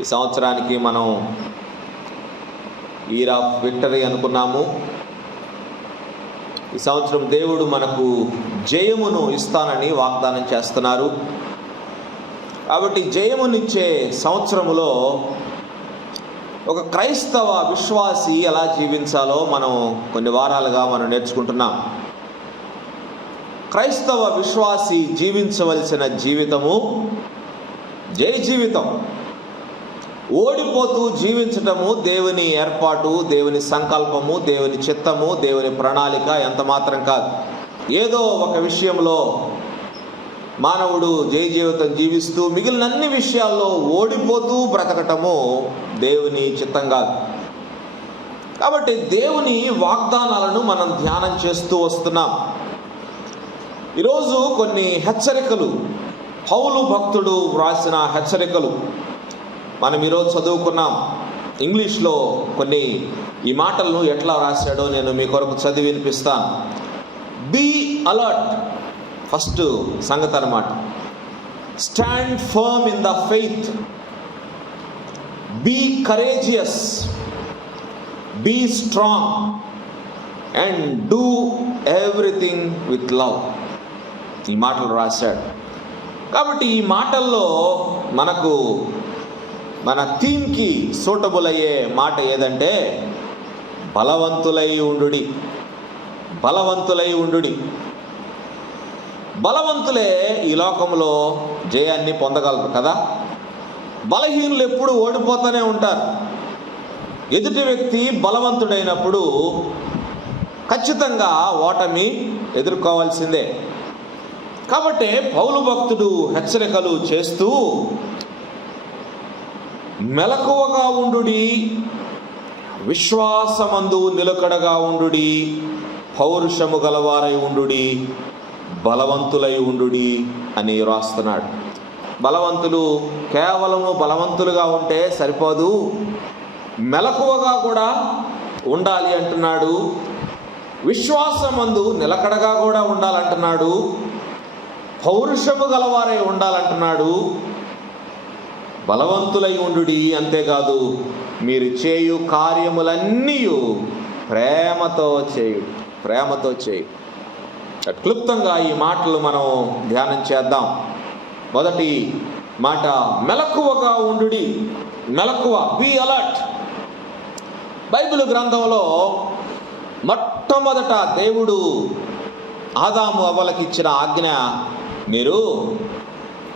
ఈ సంవత్సరానికి మనం ఇయర్ ఆఫ్ విక్టరీ అనుకున్నాము. ఈ సంవత్సరం దేవుడు మనకు జయమును ఇస్తానని వాగ్దానం చేస్తున్నారు. కాబట్టి జయమునిచ్చే సంవత్సరములో ఒక క్రైస్తవ విశ్వాసి ఎలా జీవించాలో మనం కొన్ని వారాలుగా నేర్చుకుంటున్నాం. క్రైస్తవ విశ్వాసి జీవించవలసిన జీవితము జయ జీవితం. ఓడిపోతూ జీవించటము దేవుని ఏర్పాటు, దేవుని సంకల్పము, దేవుని చిత్తము, దేవుని ప్రణాళిక ఎంత మాత్రం కాదు. ఏదో ఒక విషయంలో మానవుడు జయ జీవితం జీవిస్తూ మిగిలిన అన్ని విషయాల్లో ఓడిపోతూ బ్రతకటము దేవుని చిత్తం కాదు. కాబట్టి దేవుని వాగ్దానాలను మనం ధ్యానం చేస్తూ వస్తున్నాం. ఈరోజు కొన్ని హెచ్చరికలు, పౌలు భక్తుడు వ్రాసిన హెచ్చరికలు మనం ఈరోజు చదువుకున్నాం. ఇంగ్లీష్లో కొన్ని ఈ మాటలను ఎట్లా రాశాడో నేను మీ కొరకు చదివి వినిపిస్తాను. బీ అలర్ట్, ఫస్ట్ సంగతి అన్నమాట. Stand firm in the faith, be courageous, be strong and do everything with love. ఈ మాటలు రాశాడు. కాబట్టి ఈ మాటల్లో మనకు మన థీమ్కి సూటబుల్ అయ్యే మాట ఏదంటే బలవంతులై ఉండుడి. బలవంతులై ఉండుడి. బలవంతులే ఈ లోకంలో జయాన్ని పొందగలరు కదా. బలహీనులు ఎప్పుడు ఓడిపోతూనే ఉంటారు. ఎదుటి వ్యక్తి బలవంతుడైనప్పుడు ఖచ్చితంగా ఓటమి ఎదుర్కోవాల్సిందే. కాబట్టి పౌలు భక్తుడు హెచ్చరికలు చేస్తూ మెలకువగా ఉండుడి, విశ్వాసమందు నిలకడగా ఉండుడి, పౌరుషము గలవారై ఉండుడి, బలవంతులై ఉండుడి అని రాస్తున్నాడు. బలవంతులు కేవలము బలవంతులుగా ఉంటే సరిపోదు, మెలకువగా కూడా ఉండాలి అంటున్నాడు. విశ్వాసమందు నిలకడగా కూడా ఉండాలంటున్నాడు. పౌరుషము గలవారై ఉండాలంటున్నాడు. బలవంతులై ఉండుడి. అంతేకాదు, మీరు చేయు కార్యములన్నీ ప్రేమతో చేయు. క్లుప్తంగా ఈ మాటలు మనం ధ్యానం చేద్దాం. మొదటి మాట మెలకువగా ఉండుడి. మెలకువ, బీ అలర్ట్. బైబిల్ గ్రంథంలో మొట్టమొదట దేవుడు ఆదాము అవ్వలకు ఇచ్చిన ఆజ్ఞ, మీరు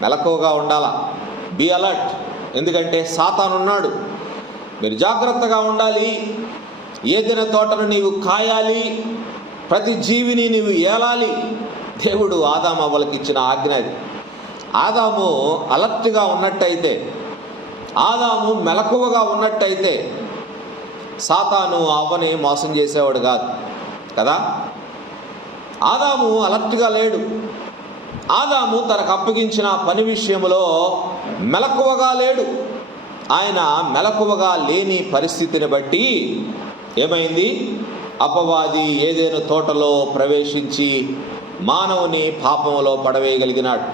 మెలకువగా ఉండాలా, బీ అలర్ట్. ఎందుకంటే సాతాను ఉన్నాడు, మీరు జాగ్రత్తగా ఉండాలి. ఏదైనా తోటను నీవు కాయాలి, ప్రతి జీవిని నీవు ఏలాలి. దేవుడు ఆదాము అవ్వలకు ఇచ్చిన ఆజ్ఞ అది. ఆదాము అలర్ట్గా ఉన్నట్టయితే, ఆదాము మెలకువగా ఉన్నట్టయితే సాతాను అవ్వని మోసం చేసేవాడు కాదు కదా. ఆదాము అలర్ట్గా లేడు. ఆదాము తనకు అప్పగించిన పని విషయంలో మెలకువగా లేడు. ఆయన మెలకువగా లేని పరిస్థితిని బట్టి ఏమైంది? అపవాది ఏదైనా తోటలో ప్రవేశించి మానవుని పాపంలో పడవేయగలిగినాడు,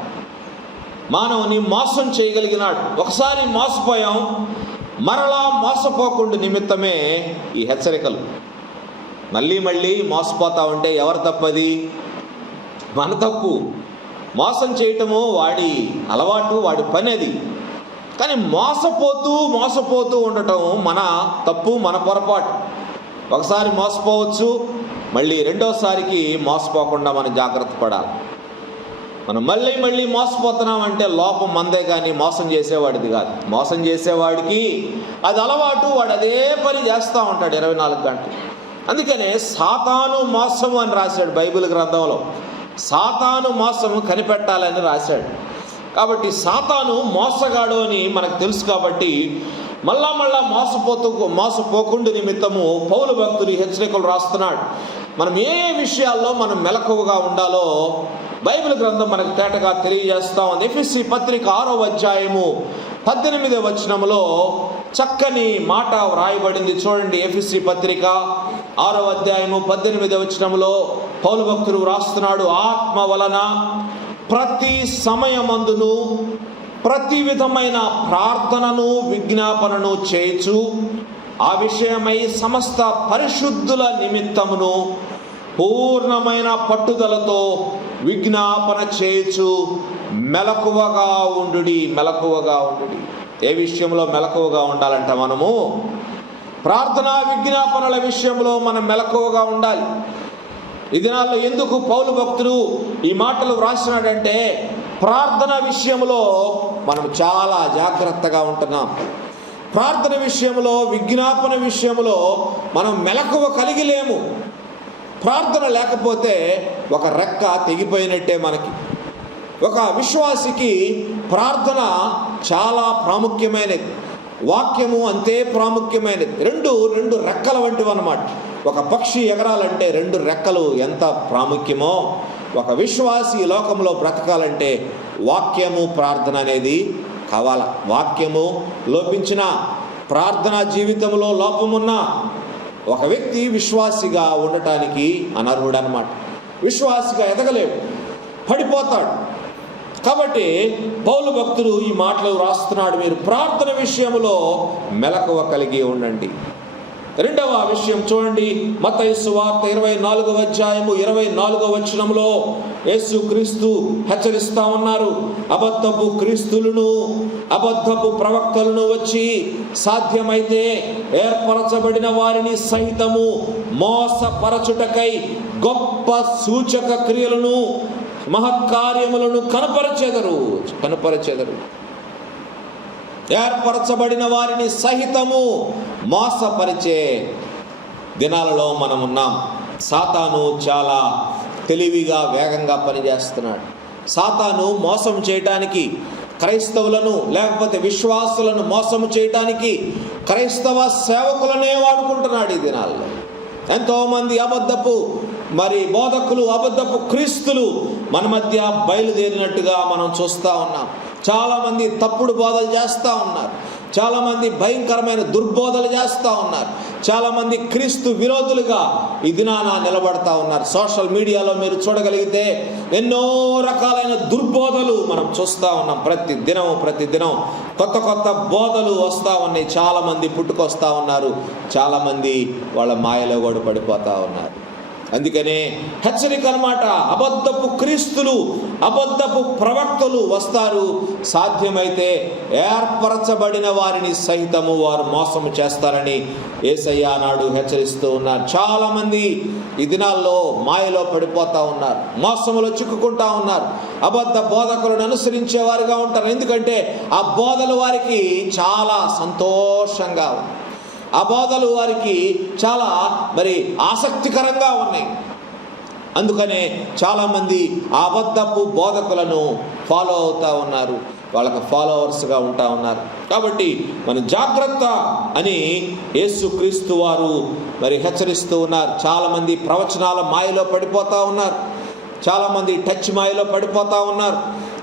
మానవుని మోసం చేయగలిగినాడు. ఒకసారి మోసపోయాం, మరలా మోసపోకుండా నిమిత్తమే ఈ హెచ్చరికలు. మళ్ళీ మోసపోతా ఉంటే ఎవరు తప్పది? మన తప్పు. మోసం చేయటము వాడి అలవాటు, వాడి పని అది. కానీ మోసపోతూ ఉండటం మన తప్పు, మన పొరపాటు. ఒకసారి మోసపోవచ్చు, మళ్ళీ రెండోసారికి మోసపోకుండా మనం జాగ్రత్త పడాలి. మనం మళ్ళీ మోసపోతున్నామంటే లోపం మందే కానీ మోసం చేసేవాడిది కాదు. మోసం చేసేవాడికి అది అలవాటు, వాడు అదే పని చేస్తూ ఉంటాడు 24 గంటలు. అందుకనే సాతాను మోసము అని రాశాడు బైబిల్ గ్రంథంలో. సాతాను మోసము కనిపెట్టాలని రాశాడు. కాబట్టి సాతాను మోసగాడు అని మనకు తెలుసు. కాబట్టి మళ్ళా మోసపోకుండా నిమిత్తము పౌలు భక్తులు హెచ్చరికలు రాస్తున్నాడు. మనం ఏ విషయాల్లో మనం మెలకువగా ఉండాలో బైబిల్ గ్రంథం మనకు తేటగా తెలియజేస్తా ఉంది. ఎఫెసీ పత్రిక 6వ అధ్యాయము 18వ వచనంలో చక్కని మాట వ్రాయబడింది. చూడండి, ఎఫెసీ పత్రిక 6వ అధ్యాయము 18వ వచనంలో పౌలు భక్తుడు రాస్తున్నాడు, ఆత్మ వలన ప్రతి సమయమందును ప్రతి విధమైన ప్రార్థనను విజ్ఞాపనను చేయుచు ఆ విషయమై సమస్త పరిశుద్ధుల నిమిత్తమును పూర్ణమైన పట్టుదలతో విజ్ఞాపన చేయుచు మెలకువగా ఉండుడి. ఏ విషయంలో మెలకువగా ఉండాలంట? మనము ప్రార్థనా విజ్ఞాపనల విషయంలో మనం మెలకువగా ఉండాలి. ఈ దినాల్లో ఎందుకు పౌలు భక్తుడు ఈ మాటలు వ్రాసినాడంటే, ప్రార్థన విషయంలో మనం చాలా జాగ్రత్తగా ఉంటున్నాం. ప్రార్థన విషయంలో, విజ్ఞాపన విషయంలో మనం మెలకువ కలిగి లేము. ప్రార్థన లేకపోతే ఒక రెక్క తెగిపోయినట్టే. మనకి ఒక విశ్వాసికి ప్రార్థన చాలా ప్రాముఖ్యమైనది, వాక్యము అంతే ప్రాముఖ్యమైనది. రెండు రెక్కల వంటివి అన్నమాట. ఒక పక్షి ఎగరాలంటే 2 రెక్కలు ఎంత ప్రాముఖ్యమో, ఒక విశ్వాసి లోకంలో బ్రతకాలంటే వాక్యము ప్రార్థన అనేది కావాల. వాక్యము లోపించిన, ప్రార్థనా జీవితంలో లోపమున్న ఒక వ్యక్తి విశ్వాసిగా ఉండటానికి అనర్హుడు అన్నమాట. విశ్వాసిగా ఎదగలేడు, పడిపోతాడు. కాబట్టి పౌలు భక్తుడు ఈ మాటలు రాస్తున్నాడు, మీరు ప్రార్థన విషయంలో మెలకువ కలిగి ఉండండి. రెండవ విషయం చూడండి, మత్తయి సువార్త 24వ అధ్యాయము 24వ వచనంలో యేసుక్రీస్తు హెచ్చరిస్తా ఉన్నారు. అబద్ధపు క్రీస్తులను, అబద్ధపు ప్రవక్తలను వచ్చి సాధ్యమైతే ఏర్పరచబడిన వారిని సహితము మోసపరచుటకై గొప్ప సూచక క్రియలను, మహత్కార్యములను కనపరచెదరు. ఏర్పరచబడిన వారిని సహితము మోసపరిచే దినాలలో మనం ఉన్నాం. సాతాను చాలా తెలివిగా, వేగంగా పనిచేస్తున్నాడు. సాతాను మోసం చేయటానికి, క్రైస్తవులను లేకపోతే విశ్వాసులను మోసం చేయటానికి క్రైస్తవ సేవకులనే వాడుకుంటున్నాడు ఈ దినాల్లో. ఎంతోమంది అబద్ధపు బోధకులు, అబద్ధపు క్రీస్తులు మన మధ్య బయలుదేరినట్టుగా మనం చూస్తూ ఉన్నాం. చాలామంది తప్పుడు బోధలు చేస్తూ ఉన్నారు. చాలామంది భయంకరమైన దుర్బోధలు చేస్తూ ఉన్నారు. చాలామంది క్రీస్తు విరోధులుగా ఈ దినాన నిలబడతా ఉన్నారు. సోషల్ మీడియాలో మీరు చూడగలిగితే ఎన్నో రకాలైన దుర్బోధలు మనం చూస్తూ ఉన్నాం. ప్రతిదినం కొత్త బోధలు వస్తూ ఉన్నాయి. చాలామంది పుట్టుకొస్తూ ఉన్నారు. చాలామంది వాళ్ళ మాయలో కూడా పడిపోతూ ఉన్నారు. అందుకనే హెచ్చరిక అన్నమాట. అబద్ధపు క్రీస్తులు, అబద్ధపు ప్రవక్తలు వస్తారు. సాధ్యమైతే ఏర్పరచబడిన వారిని సహితము వారు మోసము చేస్తారని యేసయ్య నాడు హెచ్చరిస్తూ ఉన్నారు. చాలామంది ఈ దినాల్లో మాయలో పడిపోతూ ఉన్నారు, మోసములో చిక్కుకుంటా ఉన్నారు. అబద్ధ బోధకులను అనుసరించేవారుగా ఉంటారు. ఎందుకంటే ఆ బోధలు వారికి చాలా సంతోషంగా ఉంది. ఆ బోధలు వారికి చాలా ఆసక్తికరంగా ఉన్నాయి. అందుకనే చాలామంది ఆ అబద్ధపు బోధకులను ఫాలో అవుతూ ఉన్నారు, వాళ్ళకి ఫాలోవర్స్గా ఉంటా ఉన్నారు. కాబట్టి మనం జాగ్రత్త అని యేసుక్రీస్తు వారు హెచ్చరిస్తూ ఉన్నారు. చాలామంది ప్రవచనాల మాయలో పడిపోతూ ఉన్నారు. చాలామంది టచ్ మాయలో పడిపోతూ ఉన్నారు.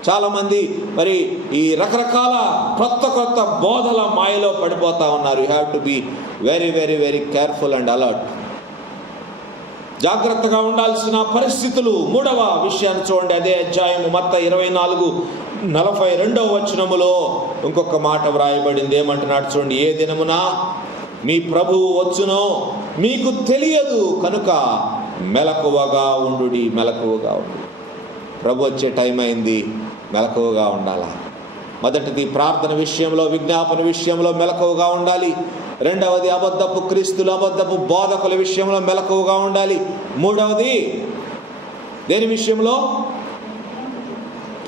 చాలామంది ఈ రకరకాల కొత్త బోధల మాయలో పడిపోతూ ఉన్నారు. You have to be very very very careful and alert. జాగ్రత్తగా ఉండాల్సిన పరిస్థితులు. 3వ విషయాన్ని చూడండి, అదే అధ్యాయము మత్తయి 24:42 వచనములో ఇంకొక మాట వ్రాయబడింది. ఏమంటున్నాడు చూడండి, ఏ దినమున మీ ప్రభువు వచ్చునో మీకు తెలియదు కనుక మెలకువగా ఉండుడి. ప్రభు వచ్చే టైం అయింది, మెలకువగా ఉండాలా. మొదటిది ప్రార్థన విషయంలో, విజ్ఞాపన విషయంలో మెలకువగా ఉండాలి. రెండవది అబద్ధపు క్రీస్తులు, అబద్ధపు బోధకుల విషయంలో మెలకువగా ఉండాలి. మూడవది దేని విషయంలో?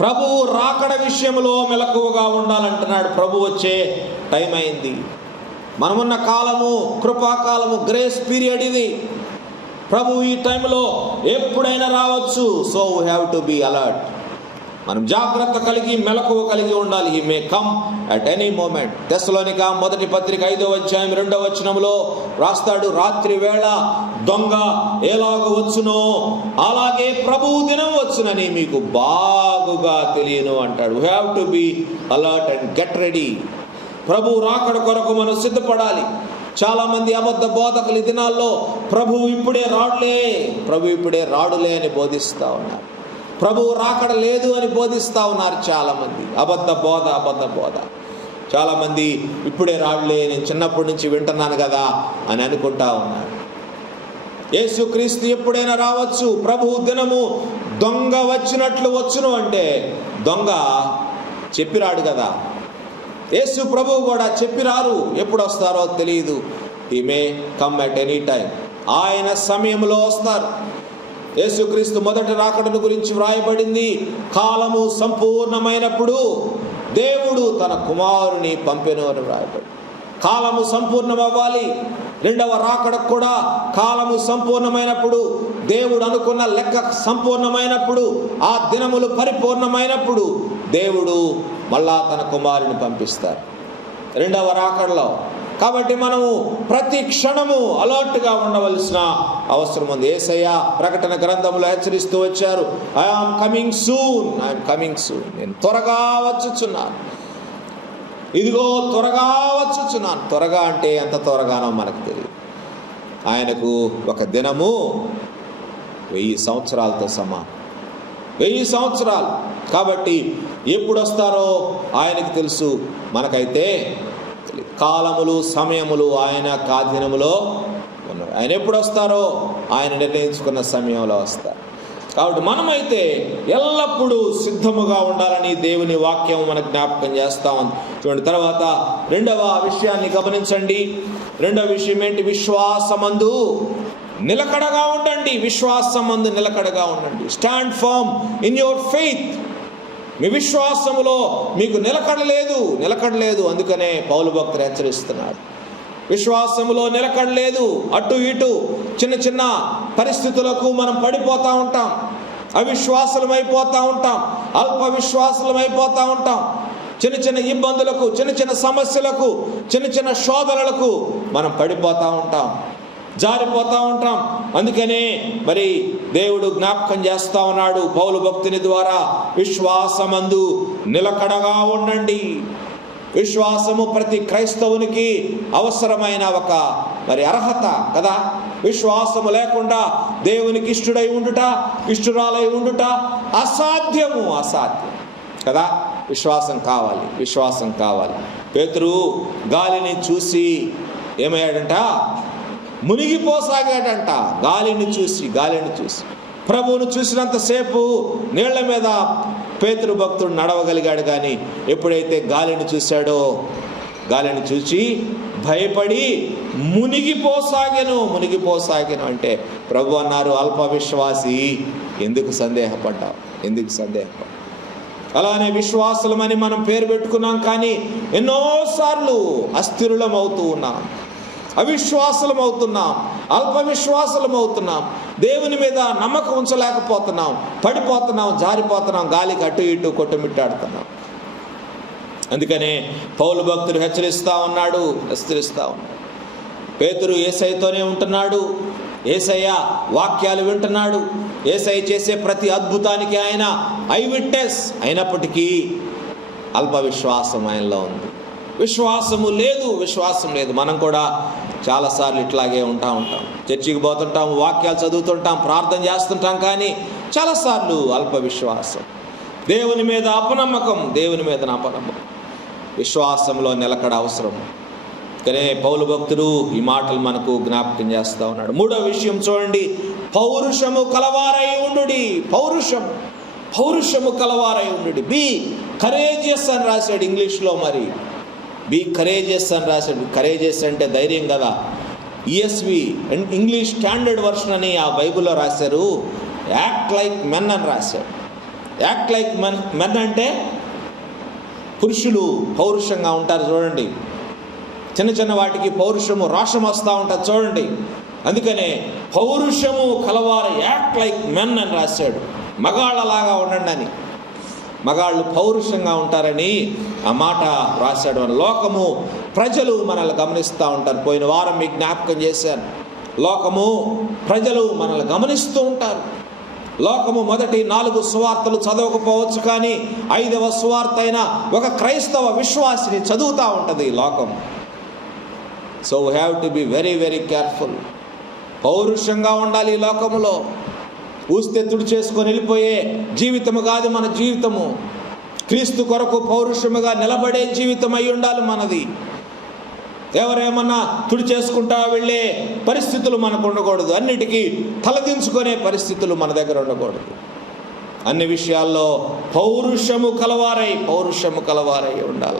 ప్రభువు రాకడ విషయంలో మెలకువగా ఉండాలంటున్నాడు. ప్రభు వచ్చే టైం అయింది. మనమున్న కాలము కృపాకాలము, గ్రేస్ పీరియడ్ ఇది. ప్రభు ఈ టైంలో ఎప్పుడైనా రావచ్చు. So we have to be alert. మనం జాగ్రత్త కలిగి, మెలకువ కలిగి ఉండాలి. He may come at any moment. Thessalonica మొదటి పత్రిక 5వ అధ్యాయం 2వ వచనంలో రాస్తాడు, రాత్రి వేళ దొంగ ఎలాగూ వచ్చునో అలాగే ప్రభువు దినం వచ్చునని మీకు బాగుగా తెలియను అంటాడు. We have to be alert and get ready. ప్రభు రాకడ కొరకు మనం సిద్ధపడాలి. చాలామంది అబద్ధ బోధకులు ఈ దినాల్లో ప్రభు ఇప్పుడే రాడులే అని బోధిస్తూ ఉన్నారు. ప్రభువు రాకడ లేదు అని బోధిస్తూ ఉన్నారు చాలామంది. అబద్ధ బోధ. చాలామంది ఇప్పుడే రాళ్ళే, నేను చిన్నప్పటి నుంచి వింటున్నాను కదా అని అనుకుంటా ఉన్నాడు. యేసుక్రీస్తు ఎప్పుడైనా రావచ్చు. ప్రభువు దినము దొంగ వచ్చినట్లు వచ్చును అంటే దొంగ చెప్పిరాడు కదా. యేసు ప్రభువు కూడా చెప్పిరారు, ఎప్పుడు వస్తారో తెలియదు. He may come at any time. ఆయన సమయంలో వస్తారు. యేసుక్రీస్తు మొదటి రాకడను గురించి వ్రాయబడింది, కాలము సంపూర్ణమైనప్పుడు దేవుడు తన కుమారుని పంపెను అని వ్రాయబడింది. కాలము సంపూర్ణమవ్వాలి. రెండవ రాకడకు కూడా కాలము సంపూర్ణమైనప్పుడు, దేవుడు అనుకున్న లెక్క సంపూర్ణమైనప్పుడు, ఆ దినములు పరిపూర్ణమైనప్పుడు దేవుడు మళ్ళా తన కుమారుని పంపిస్తారు రెండవ రాకడలో. కాబట్టి మనము ప్రతి క్షణము అలర్ట్గా ఉండవలసిన అవసరం ఉంది. యేసయ్య ప్రకటన గ్రంథంలో హెచ్చరిస్తూ వచ్చారు, ఐఎమ్ కమింగ్ సూన్. నేను త్వరగా వచ్చుచున్నాను. ఇదిగో త్వరగా వచ్చుచున్నాను. త్వరగా అంటే ఎంత త్వరగానో మనకు తెలియదు. ఆయనకు ఒక దినము 1000 సంవత్సరాలతో సమానం. 1000 సంవత్సరాలు. కాబట్టి ఎప్పుడు వస్తారో ఆయనకు తెలుసు, మనకైతే కాలములు సమయములు ఆయన కాధీనములో ఉన్నారు. ఆయన ఎప్పుడు వస్తారో ఆయన నిర్ణయించుకున్న సమయంలో వస్తారు. కాబట్టి మనమైతే ఎల్లప్పుడూ సిద్ధముగా ఉండాలని దేవుని వాక్యం మనకు జ్ఞాపకం చేస్తా ఉంది. చూడండి, తర్వాత రెండవ విషయాన్ని గమనించండి. రెండవ విషయం ఏంటి? విశ్వాసమందు నిలకడగా ఉండండి. విశ్వాసమందు నిలకడగా ఉండండి. Stand firm in your faith. మీ విశ్వాసములో మీకు నిలకడలేదు. అందుకనే పౌలు భక్తుడు హెచ్చరిస్తున్నాడు, విశ్వాసములో నిలకడలేదు. అటు ఇటు చిన్న చిన్న పరిస్థితులకు మనం పడిపోతూ ఉంటాం, అవిశ్వాసులమైపోతూ ఉంటాం, అల్ప విశ్వాసులమైపోతూ ఉంటాం. చిన్న చిన్న ఇబ్బందులకు, చిన్న చిన్న సమస్యలకు, చిన్న చిన్న శోధనలకు మనం పడిపోతూ ఉంటాం, జారిపోతూ ఉంటాం. అందుకనే మరి దేవుడు జ్ఞాపకం చేస్తా ఉన్నాడు పౌలు భక్తుని ద్వారా, విశ్వాసమందు నిలకడగా ఉండండి. విశ్వాసము ప్రతి క్రైస్తవునికి అవసరమైన ఒక మరి అర్హత కదా. విశ్వాసము లేకుండా దేవునికి ఇష్టురాలై ఉండుట అసాధ్యం కదా. విశ్వాసం కావాలి. పేతురు గాలిని చూసి ఏమయ్యాడంట? మునిగిపోసాగాడంట. గాలిని చూసి ప్రభువును చూసినంతసేపు నీళ్ల మీద పేతురు భక్తుడు నడవగలిగాడు. కానీ ఎప్పుడైతే గాలిని చూసి భయపడి మునిగిపోసాగాను అంటే ప్రభు అన్నారు, అల్ప విశ్వాసి, ఎందుకు సందేహపడ్డావు? అలానే విశ్వాసులమని మనం పేరు పెట్టుకున్నాం, కానీ ఎన్నోసార్లు అస్థిరులం అవుతూ ఉన్నాం, అవిశ్వాసులం అవుతున్నాం, అల్ప విశ్వాసులం అవుతున్నాం, దేవుని మీద నమ్మకం ఉంచలేకపోతున్నాం, పడిపోతున్నాం, జారిపోతున్నాం, గాలికి అటు ఇటు కొట్టుమిట్టాడుతున్నాం. అందుకనే పౌలు భక్తుడు హెచ్చరిస్తా ఉన్నాడు. పేతురు యేసయ్యతోనే ఉంటున్నాడు, యేసయ్య వాక్యాలు వింటున్నాడు, యేసయ్య చేసే ప్రతి అద్భుతానికి ఆయన ఐ విట్నెస్ అయినప్పటికీ అల్ప విశ్వాసం ఆయనలో ఉంది. విశ్వాసం లేదు. మనం కూడా చాలాసార్లు ఇట్లాగే ఉంటాం. చర్చికి పోతుంటాం, వాక్యాలు చదువుతుంటాం, ప్రార్థన చేస్తుంటాం, కానీ చాలాసార్లు అల్ప విశ్వాసం, దేవుని మీద అపనమ్మకం. విశ్వాసంలో నిలకడ అవసరం. కానీ పౌలు భక్తుడు ఈ మాటలు మనకు జ్ఞాపకం చేస్తూ ఉన్నాడు. మూడో విషయం చూడండి, పౌరుషము కలవారై ఉండుడి. పౌరుషము కలవారై ఉండుడి. బీ కరేజియస్ అని రాశాడు ఇంగ్లీష్లో. మరి బీ కరేజియస్ అని రాశాడు. కరేజియస్ అంటే ధైర్యం కదా. ఈఎస్వి ఇంగ్లీష్ స్టాండర్డ్ వర్షన్ అని ఆ బైబిల్లో రాశారు, యాక్ట్ లైక్ మెన్ అని రాశాడు. యాక్ట్ లైక్ మెన్ అంటే పురుషులు పౌరుషంగా ఉంటారు. చూడండి, చిన్న చిన్న వాటికి పౌరుషము, రోషం వస్తూ ఉంటుంది చూడండి. అందుకనే పౌరుషము కలవారు యాక్ట్ లైక్ మెన్ అని రాశాడు. మగాళ్ళలాగా ఉండండి అని, మగాళ్ళు పౌరుషంగా ఉంటారని ఆ మాట రాశాడు. లోకము ప్రజలు మనల్ని గమనిస్తూ ఉంటారు. పోయిన వారం మీకు జ్ఞాపకం చేశాను, లోకము ప్రజలు మనల్ని గమనిస్తూ ఉంటారు. లోకము మొదటి 4 సువార్తలు చదవకపోవచ్చు, కానీ 5వ సువార్త అయిన ఒక క్రైస్తవ విశ్వాసిని చదువుతూ ఉంటుంది లోకం. So we have to be very very careful. పౌరుషంగా ఉండాలి ఈ లోకములో. ఊస్తే తుడిచేసుకొని వెళ్ళిపోయే జీవితము కాదు మన జీవితము. క్రీస్తు కొరకు పౌరుషముగా నిలబడే జీవితం అయి ఉండాలి మనది. ఎవరేమన్నా తుడిచేసుకుంటా వెళ్ళే పరిస్థితులు మనకు ఉండకూడదు. అన్నిటికీ తలదించుకునే పరిస్థితులు మన దగ్గర ఉండకూడదు. అన్ని విషయాల్లో పౌరుషము కలవారై ఉండాల.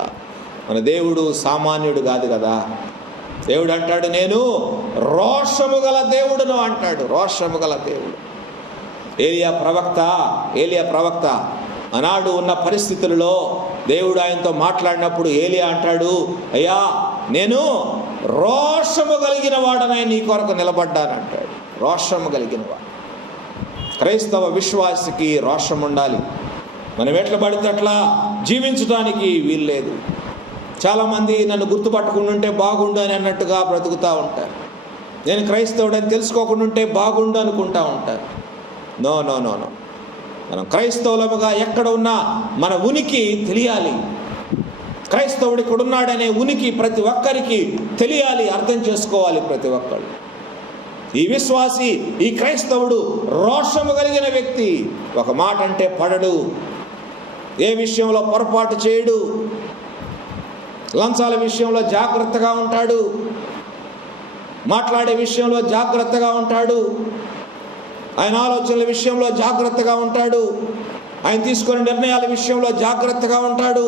మన దేవుడు సామాన్యుడు కాదు కదా. దేవుడు అంటాడు, నేను రోషము గల దేవుడును అంటాడు. రోషము గల దేవుడు. ఏలియా ప్రవక్త ఆనాడు ఉన్న పరిస్థితులలో దేవుడు ఆయనతో మాట్లాడినప్పుడు ఏలియా అంటాడు, అయ్యా నేను రోషము కలిగిన వాడనై నీ కొరకు నిలబడ్డానంటాడు. రోషము కలిగిన వాడు. క్రైస్తవ విశ్వాసికి రోషం ఉండాలి. మనం ఎట్లా పడితే అట్లా జీవించడానికి వీల్లేదు. చాలామంది నన్ను గుర్తుపట్టుకుని ఉంటే బాగుండు అని అన్నట్టుగా బ్రతుకుతూ ఉంటారు. నేను క్రైస్తవుడని తెలుసుకోకుండా ఉంటే బాగుండు అనుకుంటూ ఉంటారు. నో. మనం క్రైస్తవులముగా ఎక్కడ ఉన్నా మన ఉనికి తెలియాలి. క్రైస్తవుడు ఇక్కడ ఉన్నాడనే ఉనికి ప్రతి ఒక్కరికి తెలియాలి, అర్థం చేసుకోవాలి ప్రతి ఒక్కరు. ఈ విశ్వాసి, ఈ క్రైస్తవుడు రోషము కలిగిన వ్యక్తి. ఒక మాట అంటే పడడు, ఏ విషయంలో పొరపాటు చేయడు, లంచాల విషయంలో జాగ్రత్తగా ఉంటాడు, మాట్లాడే విషయంలో జాగ్రత్తగా ఉంటాడు, ఆయన ఆలోచనల విషయంలో జాగ్రత్తగా ఉంటాడు, ఆయన తీసుకునే నిర్ణయాల విషయంలో జాగ్రత్తగా ఉంటాడు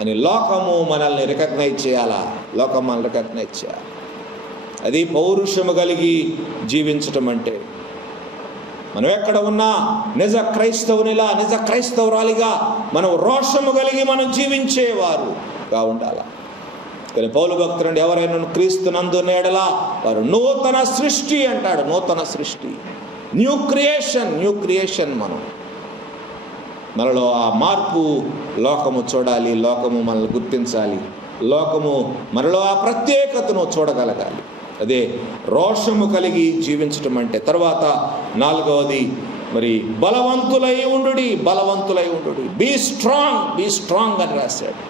అని లోకము మనల్ని రికగ్నైజ్ చేయాలా. లోకం మనల్ని రికగ్నైజ్ చేయాలి. అది పౌరుషము కలిగి జీవించటం అంటే. మనం ఎక్కడ ఉన్నా నిజ క్రైస్తవునిలా, నిజ క్రైస్తవురాలిగా మనం రోషము కలిగి మనం జీవించేవారుగా ఉండాలి. కానీ పౌలు భక్తుడు ఎవరైనా క్రీస్తునందు ఎడలా వారు నూతన సృష్టి అంటాడు. నూతన సృష్టి, న్యూ క్రియేషన్. మనలో ఆ మార్పు లోకము చూడాలి, లోకము మనల్ని గుర్తించాలి, లోకము మనలో ఆ ప్రత్యేకతను చూడగలగాలి. అదే రోషము కలిగి జీవించటం అంటే. తర్వాత 4వది మరి బలవంతులై ఉండు. బీ స్ట్రాంగ్ అని రాశాడు.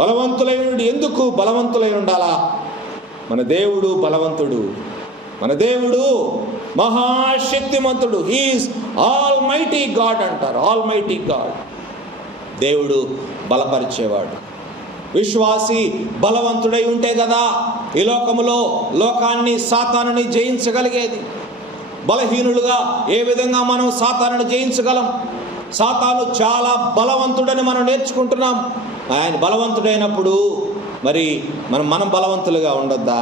బలవంతులై ఉండు. ఎందుకు బలవంతులై ఉండాలా? మన దేవుడు బలవంతుడు, మన దేవుడు మహాశక్తిమంతుడు. హీఈస్ ఆల్ మైటీ గాడ్ అంటారు. All mighty God. దేవుడు బలపరిచేవాడు. విశ్వాసి బలవంతుడై ఉంటే కదా ఈ లోకములో లోకాన్ని, సాతానుని జయించగలిగేది. బలహీనులుగా ఏ విధంగా మనం సాతానుని జయించగలం? సాతాను చాలా బలవంతుడని మనం నేర్చుకుంటున్నాం. ఆయన బలవంతుడైనప్పుడు మరి మనం బలవంతులుగా ఉండొద్దా?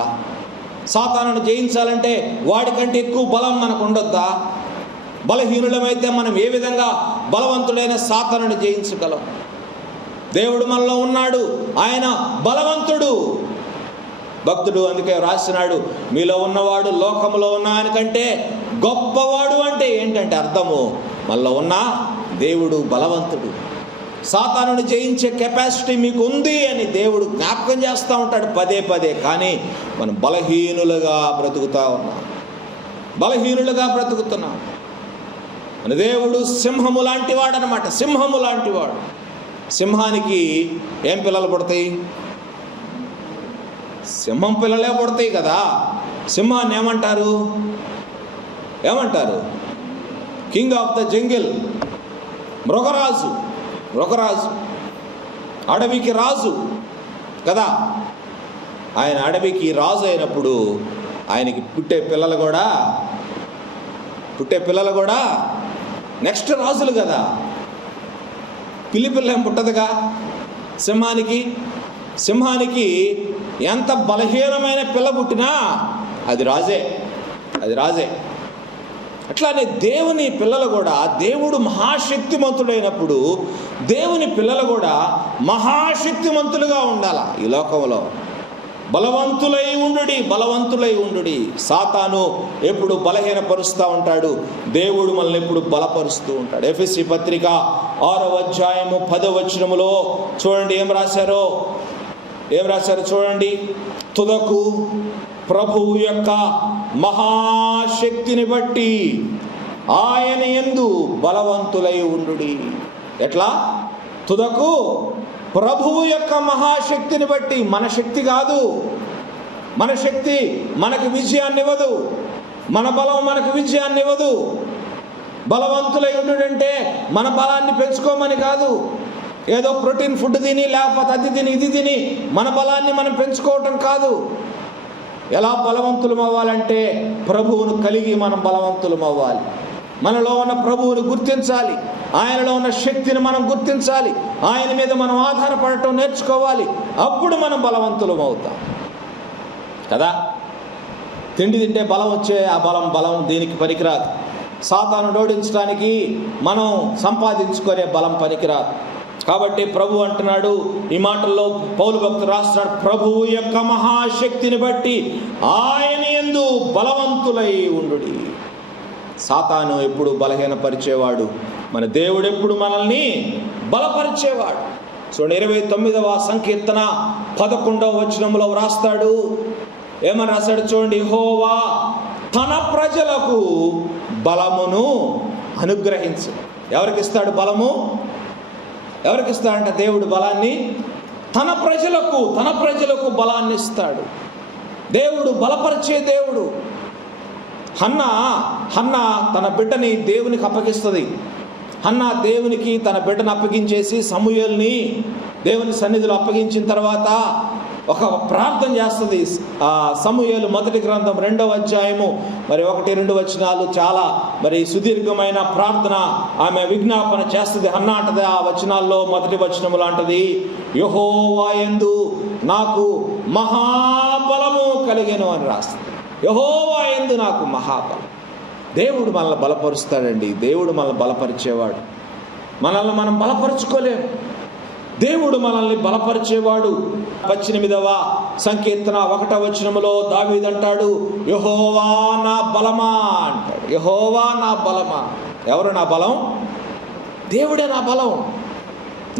సాతానుని జయించాలంటే వాడికంటే ఎక్కువ బలం మనకు ఉండొద్దా? బలహీనులమైతే మనం ఏ విధంగా బలవంతుడైన సాతానుని జయించగలం? దేవుడు మనలో ఉన్నాడు, ఆయన బలవంతుడు. భక్తుడు అందుకే రాసినాడు, మీలో ఉన్నవాడు లోకములో ఉన్న ఆయనకంటే గొప్పవాడు. అంటే ఏంటంటే అర్థము, మనలో ఉన్న దేవుడు బలవంతుడు. సాతానుని జయించే కెపాసిటీ మీకు ఉంది అని దేవుడు జ్ఞాపకం చేస్తూ ఉంటాడు పదే. కానీ మనం బలహీనులుగా బ్రతుకుతున్నాం. మన దేవుడు సింహము లాంటి వాడు అనమాట. సింహము లాంటి వాడు. సింహానికి ఏం పిల్లలు పుడతాయి? సింహం పిల్లలే పుడతాయి కదా. సింహాన్ని ఏమంటారు? కింగ్ ఆఫ్ ద జంగిల్, మృగరాజు. అడవికి రాజు కదా. ఆయన అడవికి రాజు అయినప్పుడు ఆయనకి పుట్టే పిల్లలు కూడా నెక్స్ట్ రాజులు కదా. పిల్ల ఏం పుట్టదుగా సింహానికి ఎంత బలహీనమైన పిల్ల పుట్టినా అది రాజే. అట్లానే దేవుని పిల్లలు కూడా, దేవుడు మహాశక్తిమంతుడైనప్పుడు దేవుని పిల్లలు కూడా మహాశక్తిమంతులుగా ఉండాలి. ఈ లోకంలో బలవంతులై ఉండు. సాతాను ఎప్పుడు బలహీనపరుస్తూ ఉంటాడు, దేవుడు మనల్ని ఎప్పుడు బలపరుస్తూ ఉంటాడు. ఎఫెసీ పత్రిక 6వ అధ్యాయము 10వ వచనములో చూడండి ఏం రాశారో చూడండి. తుదకు ప్రభువు యొక్క మహాశక్తిని బట్టి ఆయన యందు బలవంతులై ఉండు. ఎట్లా? తుదకు ప్రభువు యొక్క మహాశక్తిని బట్టి. మన శక్తి కాదు. మన శక్తి మనకు విజయాన్ని ఇవ్వదు. మన బలం మనకు విజయాన్ని ఇవ్వదు. బలవంతులై ఉండుడంటే మన బలాన్ని పెంచుకోమని కాదు, ఏదో ప్రోటీన్ ఫుడ్ తిని లేకపోతే అది తిని ఇది తిని మన బలాన్ని మనం పెంచుకోవటం కాదు. ఎలా బలవంతులం అవ్వాలంటే ప్రభువును కలిగి మనం బలవంతులం అవ్వాలి. మనలో ఉన్న ప్రభువుని గుర్తించాలి, ఆయనలో ఉన్న శక్తిని మనం గుర్తించాలి, ఆయన మీద మనం ఆధారపడటం నేర్చుకోవాలి. అప్పుడు మనం బలవంతులం అవుతాం కదా. తిండి తింటే బలం వచ్చే ఆ బలం దీనికి పనికిరాదు. సాతాను ఓడించడానికి మనం సంపాదించుకునే బలం పనికిరాదు. కాబట్టి ప్రభు అంటున్నాడు ఈ మాటల్లో, పౌలు భక్తుడు రాస్తున్నాడు, ప్రభువు యొక్క మహాశక్తిని బట్టి ఆయన యందు బలవంతులై ఉండుడి. సాతాను ఎప్పుడు బలహీనపరిచేవాడు, మన దేవుడు ఎప్పుడు మనల్ని బలపరిచేవాడు. చూడండి 29వ సంకీర్తన 11వ వచనంలో రాస్తాడు. ఏమని రాశాడు చూడండి, యెహోవా తన ప్రజలకు బలమును అనుగ్రహించు. ఎవరికి ఇస్తాడు బలము? ఎవరికి ఇస్తాడంటే దేవుడు బలాన్ని తన ప్రజలకు బలాన్ని ఇస్తాడు. దేవుడు బలపరిచే దేవుడు. హన్నా తన బిడ్డని దేవునికి అప్పగిస్తుంది. హన్నా దేవునికి తన బిడ్డను అప్పగించేసి సమూయేలుని దేవుని సన్నిధిలో అప్పగించిన తర్వాత ఒక ప్రార్థన చేస్తుంది. ఆ సమూయేలు మొదటి గ్రంథం 2వ అధ్యాయము 1-2 వచనాలు చాలా సుదీర్ఘమైన ప్రార్థన ఆమె విజ్ఞాపన చేస్తుంది. హన్నా అంటది ఆ వచనాల్లో మొదటి వచనములు అంటది, యెహోవా యందు నాకు మహాబలము కలిగెను అని రాస్తుంది. యెహోవా యందు నాకు మహాబలం. దేవుడు మనల్ని బలపరుస్తాడండి. దేవుడు మనల్ని బలపరిచేవాడు. మనల్ని మనం బలపరుచుకోలేము. దేవుడు మనల్ని బలపరిచేవాడు. 18వ సంకీర్తన 1వ వచనములో దావీదు అంటాడు, యెహోవా నా బలమా అంటాడు. యెహోవా నా బలమా. ఎవరు నా బలం? దేవుడే నా బలం.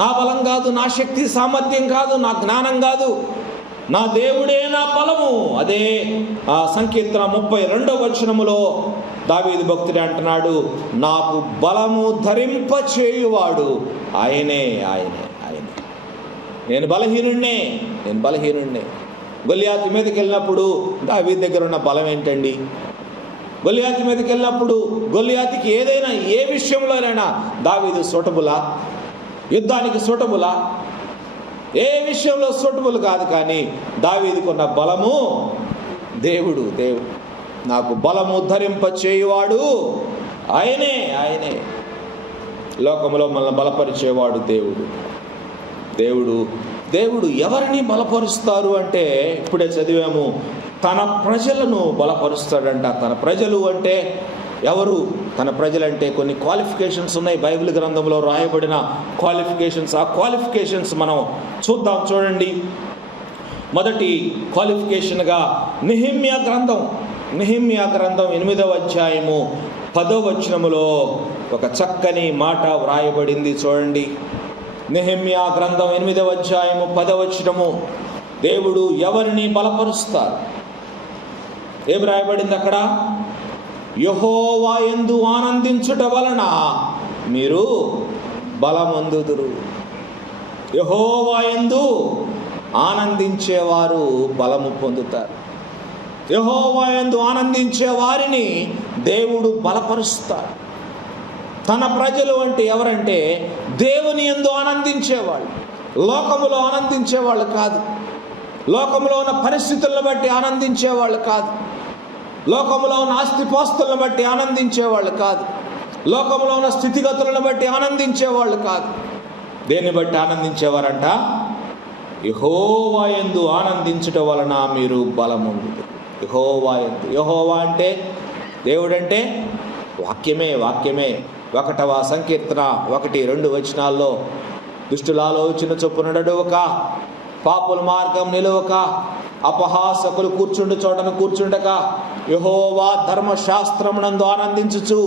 నా బలం కాదు, నా శక్తి సామర్థ్యం కాదు, నా జ్ఞానం కాదు, నా దేవుడే నా బలము. అదే ఆ సంకీర్తన 32వ వచనములో దావీదు భక్తుడే అంటున్నాడు, నాకు బలము ధరింప చేయువాడు ఆయనే. నేను బలహీనుణ్ణే. గొల్లియాతు మీదకి వెళ్ళినప్పుడు దావీదు దగ్గర ఉన్న బలం ఏంటండి? గొల్లియాతు మీదకి వెళ్ళినప్పుడు గొల్లియాతుకి ఏదైనా ఏ విషయంలోనైనా దావీదు సూటబులా? యుద్ధానికి సూటబులా? ఏ విషయంలో సూటబుల్ కాదు. కానీ దావీదుకున్న బలము దేవుడు. నాకు బలము ధరింప చేయువాడు ఆయనే. లోకములో మనల్ని బలపరిచేవాడు దేవుడు ఎవరిని బలపరుస్తారు అంటే ఇప్పుడే చదివాము, తన ప్రజలను బలపరుస్తాడంట. తన ప్రజలు అంటే ఎవరు? తన ప్రజలంటే కొన్ని క్వాలిఫికేషన్స్ ఉన్నాయి బైబిల్ గ్రంథంలో రాయబడిన క్వాలిఫికేషన్స్. ఆ క్వాలిఫికేషన్స్ మనం చూద్దాం. చూడండి, మొదటి క్వాలిఫికేషన్గా నెహెమ్యా గ్రంథం 8వ అధ్యాయము 10వ వచనములో ఒక చక్కని మాట వ్రాయబడింది. చూడండి, నెహెమ్యా గ్రంథం 8వ అధ్యాయము 10వ వచనము. దేవుడు ఎవరిని బలపరుస్తారు? ఏం రాయబడింది అక్కడ? యెహోవా యందు ఆనందించుట వలన మీరు బలమొందుదురు. యెహోవా యందు ఆనందించేవారు బలము పొందుతారు. యెహోవా యందు ఆనందించే వారిని దేవుడు బలపరుస్తాడు. తన ప్రజలు అంటే ఎవరంటే దేవుని యందు ఆనందించేవాళ్ళు. లోకములో ఆనందించేవాళ్ళు కాదు, లోకములో ఉన్న పరిస్థితులను బట్టి ఆనందించేవాళ్ళు కాదు, లోకములో ఉన్న ఆస్తిపాస్తులను బట్టి ఆనందించేవాళ్ళు కాదు, లోకములో ఉన్న స్థితిగతులను బట్టి ఆనందించేవాళ్ళు కాదు. దేన్ని బట్టి ఆనందించేవారంట? యెహోవా యందు ఆనందించటం వలన మీరు బలముందుతారు. యెహోవా అంటే దేవుడంటే వాక్యమే. 1వ సంకీర్తన 1-2 వచనాల్లో, దుష్టుల ఆలోచన చొప్పున నడవక, పాపుల మార్గం నిలవక, అపహాసకులు కూర్చుండు చోటను కూర్చుండక, యెహోవా ధర్మశాస్త్రమునందు ఆనందించుచు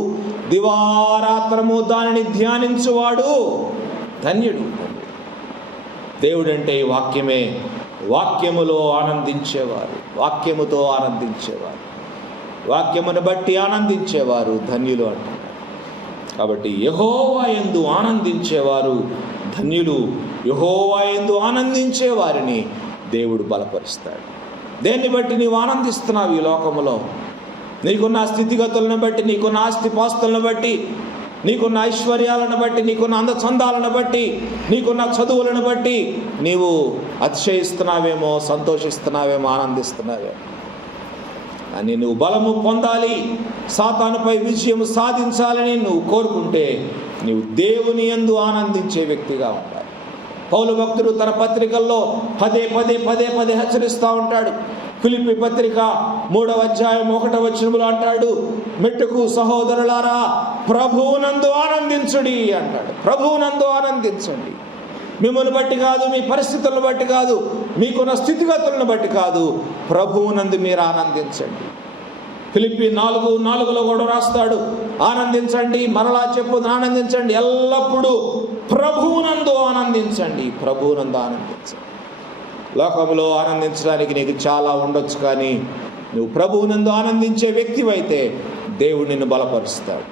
దివారాత్రము దానిని ధ్యానించువాడు ధన్యుడు. దేవుడంటే వాక్యమే. వాక్యములో ఆనందించేవారు, వాక్యముతో ఆనందించేవారు, వాక్యమును బట్టి ఆనందించేవారు ధన్యులు అంటున్నారు. కాబట్టి యెహోవా యందు ఆనందించేవారు ధన్యులు. యెహోవా యందు ఆనందించే వారిని దేవుడు బలపరుస్తాడు. దేన్ని బట్టి నీవు ఆనందిస్తున్నావు ఈ లోకములో? నీకున్న స్థితిగతులను బట్టి, నీకున్న ఆస్తిపాస్తులను బట్టి, నీకున్న ఐశ్వర్యాలను బట్టి, నీకున్న అందచందాలను బట్టి, నీకున్న చదువులను బట్టి నీవు అతిశయిస్తున్నావేమో, సంతోషిస్తున్నావేమో, ఆనందిస్తున్నావేమో. అని నువ్వు బలము పొందాలి, సాతానుపై విజయం సాధించాలని నువ్వు కోరుకుంటే నీవు దేవుని యందు ఆనందించే వ్యక్తిగా ఉండాలి. పౌలు భక్తుడు తన పత్రికల్లో పదే హెచ్చరిస్తూ ఉంటాడు. ఫిలిప్పీ పత్రిక 3వ అధ్యాయం 1వ వచనములో అంటాడు, మెట్టుకు సహోదరులారా ప్రభువునందు ఆనందించుడి అంటాడు. ప్రభువునందు ఆనందించండి. మిమ్మల్ని బట్టి కాదు, మీ పరిస్థితులను బట్టి కాదు, మీకున్న స్థితిగతులను బట్టి కాదు, ప్రభువునందు మీరు ఆనందించండి. ఫిలిప్పీ 4:4 కూడా రాస్తాడు, ఆనందించండి, మరలా చెప్పు, ఆనందించండి, ఎల్లప్పుడూ ప్రభువునందు ఆనందించండి. ప్రభువునందు ఆనందించండి. లోకంలో ఆనందించడానికి నీకు చాలా ఉండొచ్చు, కానీ నువ్వు ప్రభువునందు ఆనందించే వ్యక్తివైతే దేవుడు నిన్ను బలపరుస్తాడు.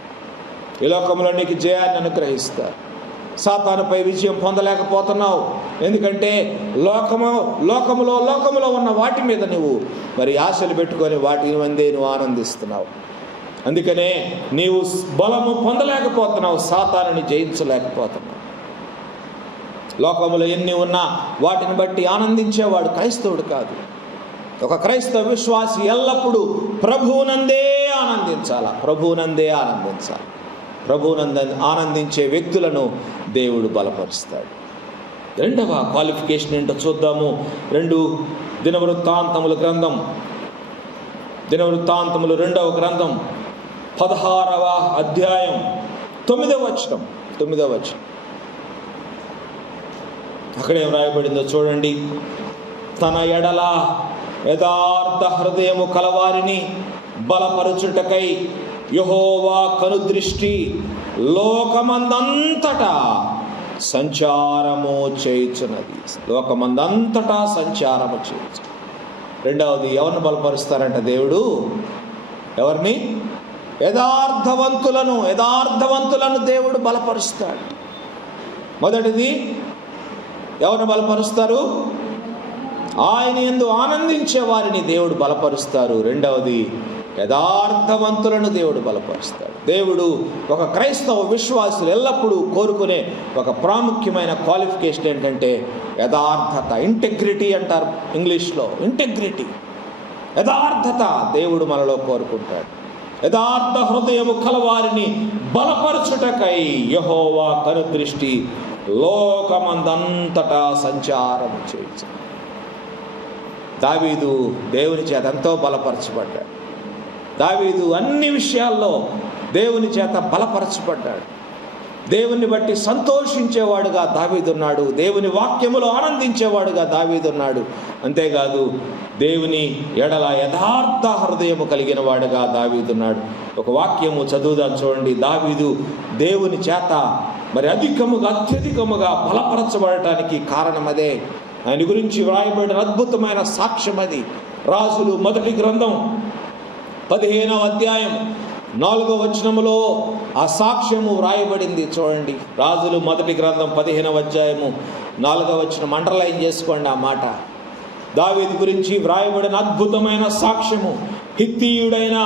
ఈ లోకంలో నీకు జయాన్ని అనుగ్రహిస్తాడు. సాతానుపై విజయం పొందలేకపోతున్నావు, ఎందుకంటే లోకములో ఉన్న వాటి మీద నువ్వు మరి ఆశలు పెట్టుకొని వాటి మందే నువ్వు ఆనందిస్తున్నావు. అందుకనే నీవు బలము పొందలేకపోతున్నావు, సాతానుని జయించలేకపోతున్నావు. లోకములో ఎన్ని ఉన్నా వాటిని బట్టి ఆనందించేవాడు క్రైస్తవుడు కాదు. ఒక క్రైస్తవ విశ్వాసి ఎల్లప్పుడూ ప్రభువునందే ఆనందించాలి. ప్రభువునందు ఆనందించే వ్యక్తులను దేవుడు బలపరుస్తాడు. రెండవ క్వాలిఫికేషన్ ఏంటో చూద్దాము. 2 దినవృత్తాంతముల గ్రంథం 2వ గ్రంథం 16వ అధ్యాయం 9వ వచనం. అక్కడేం రాయబడిందో చూడండి. తన ఎడల యథార్థ హృదయము కలవారిని బలపరచుటకై యెహోవా కనుదృష్టి లోకమందంతటా సంచారము చేయుచున్నది. రెండవది ఎవరిని బలపరుస్తారంట దేవుడు? ఎవరిని? యథార్థవంతులను దేవుడు బలపరుస్తాడు. మొదటిది ఎవరిని బలపరుస్తారు? ఆయన యందు ఆనందించే వారిని దేవుడు బలపరుస్తారు. రెండవది యథార్థవంతులను దేవుడు బలపరుస్తాడు. దేవుడు ఒక క్రైస్తవ విశ్వాసులు ఎల్లప్పుడూ కోరుకునే ఒక ప్రాముఖ్యమైన క్వాలిఫికేషన్ ఏంటంటే యథార్థత. ఇంటెగ్రిటీ అంటారు ఇంగ్లీష్లో. ఇంటెగ్రిటీ, యథార్థత దేవుడు మనలో కోరుకుంటాడు. యథార్థ హృదయము కలవారిని బలపరచుటకై యెహోవా కనుదృష్టి లోకమందంతటా సంచారము చేయొచ్చు. దావీదు దేవుని చేత ఎంతో బలపరచబడ్డాడు. దావీదు అన్ని విషయాల్లో దేవుని చేత బలపరచబడ్డాడు. దేవుని బట్టి సంతోషించేవాడుగా దావీదున్నాడు. దేవుని వాక్యములో ఆనందించేవాడుగా దావీదున్నాడు. అంతేకాదు దేవుని ఎడల యథార్థ హృదయము కలిగిన వాడుగా దావీదున్నాడు. ఒక వాక్యము చదువుదాం చూడండి. దావీదు దేవుని చేత మరి అత్యధికముగా బలపరచబడటానికి కారణం అదే. ఆయన గురించి వ్రాయబడిన అద్భుతమైన సాక్ష్యం అది. రాజులు మొదటి గ్రంథం 15వ అధ్యాయం 4వ వచనములో ఆ సాక్ష్యము వ్రాయబడింది. చూడండి, రాజులు మొదటి గ్రంథం 15వ అధ్యాయము 4వ వచనం అండర్లైన్ చేసుకోండి ఆ మాట. దావీదు గురించి వ్రాయబడిన అద్భుతమైన సాక్ష్యము. హిత్తీయుడైన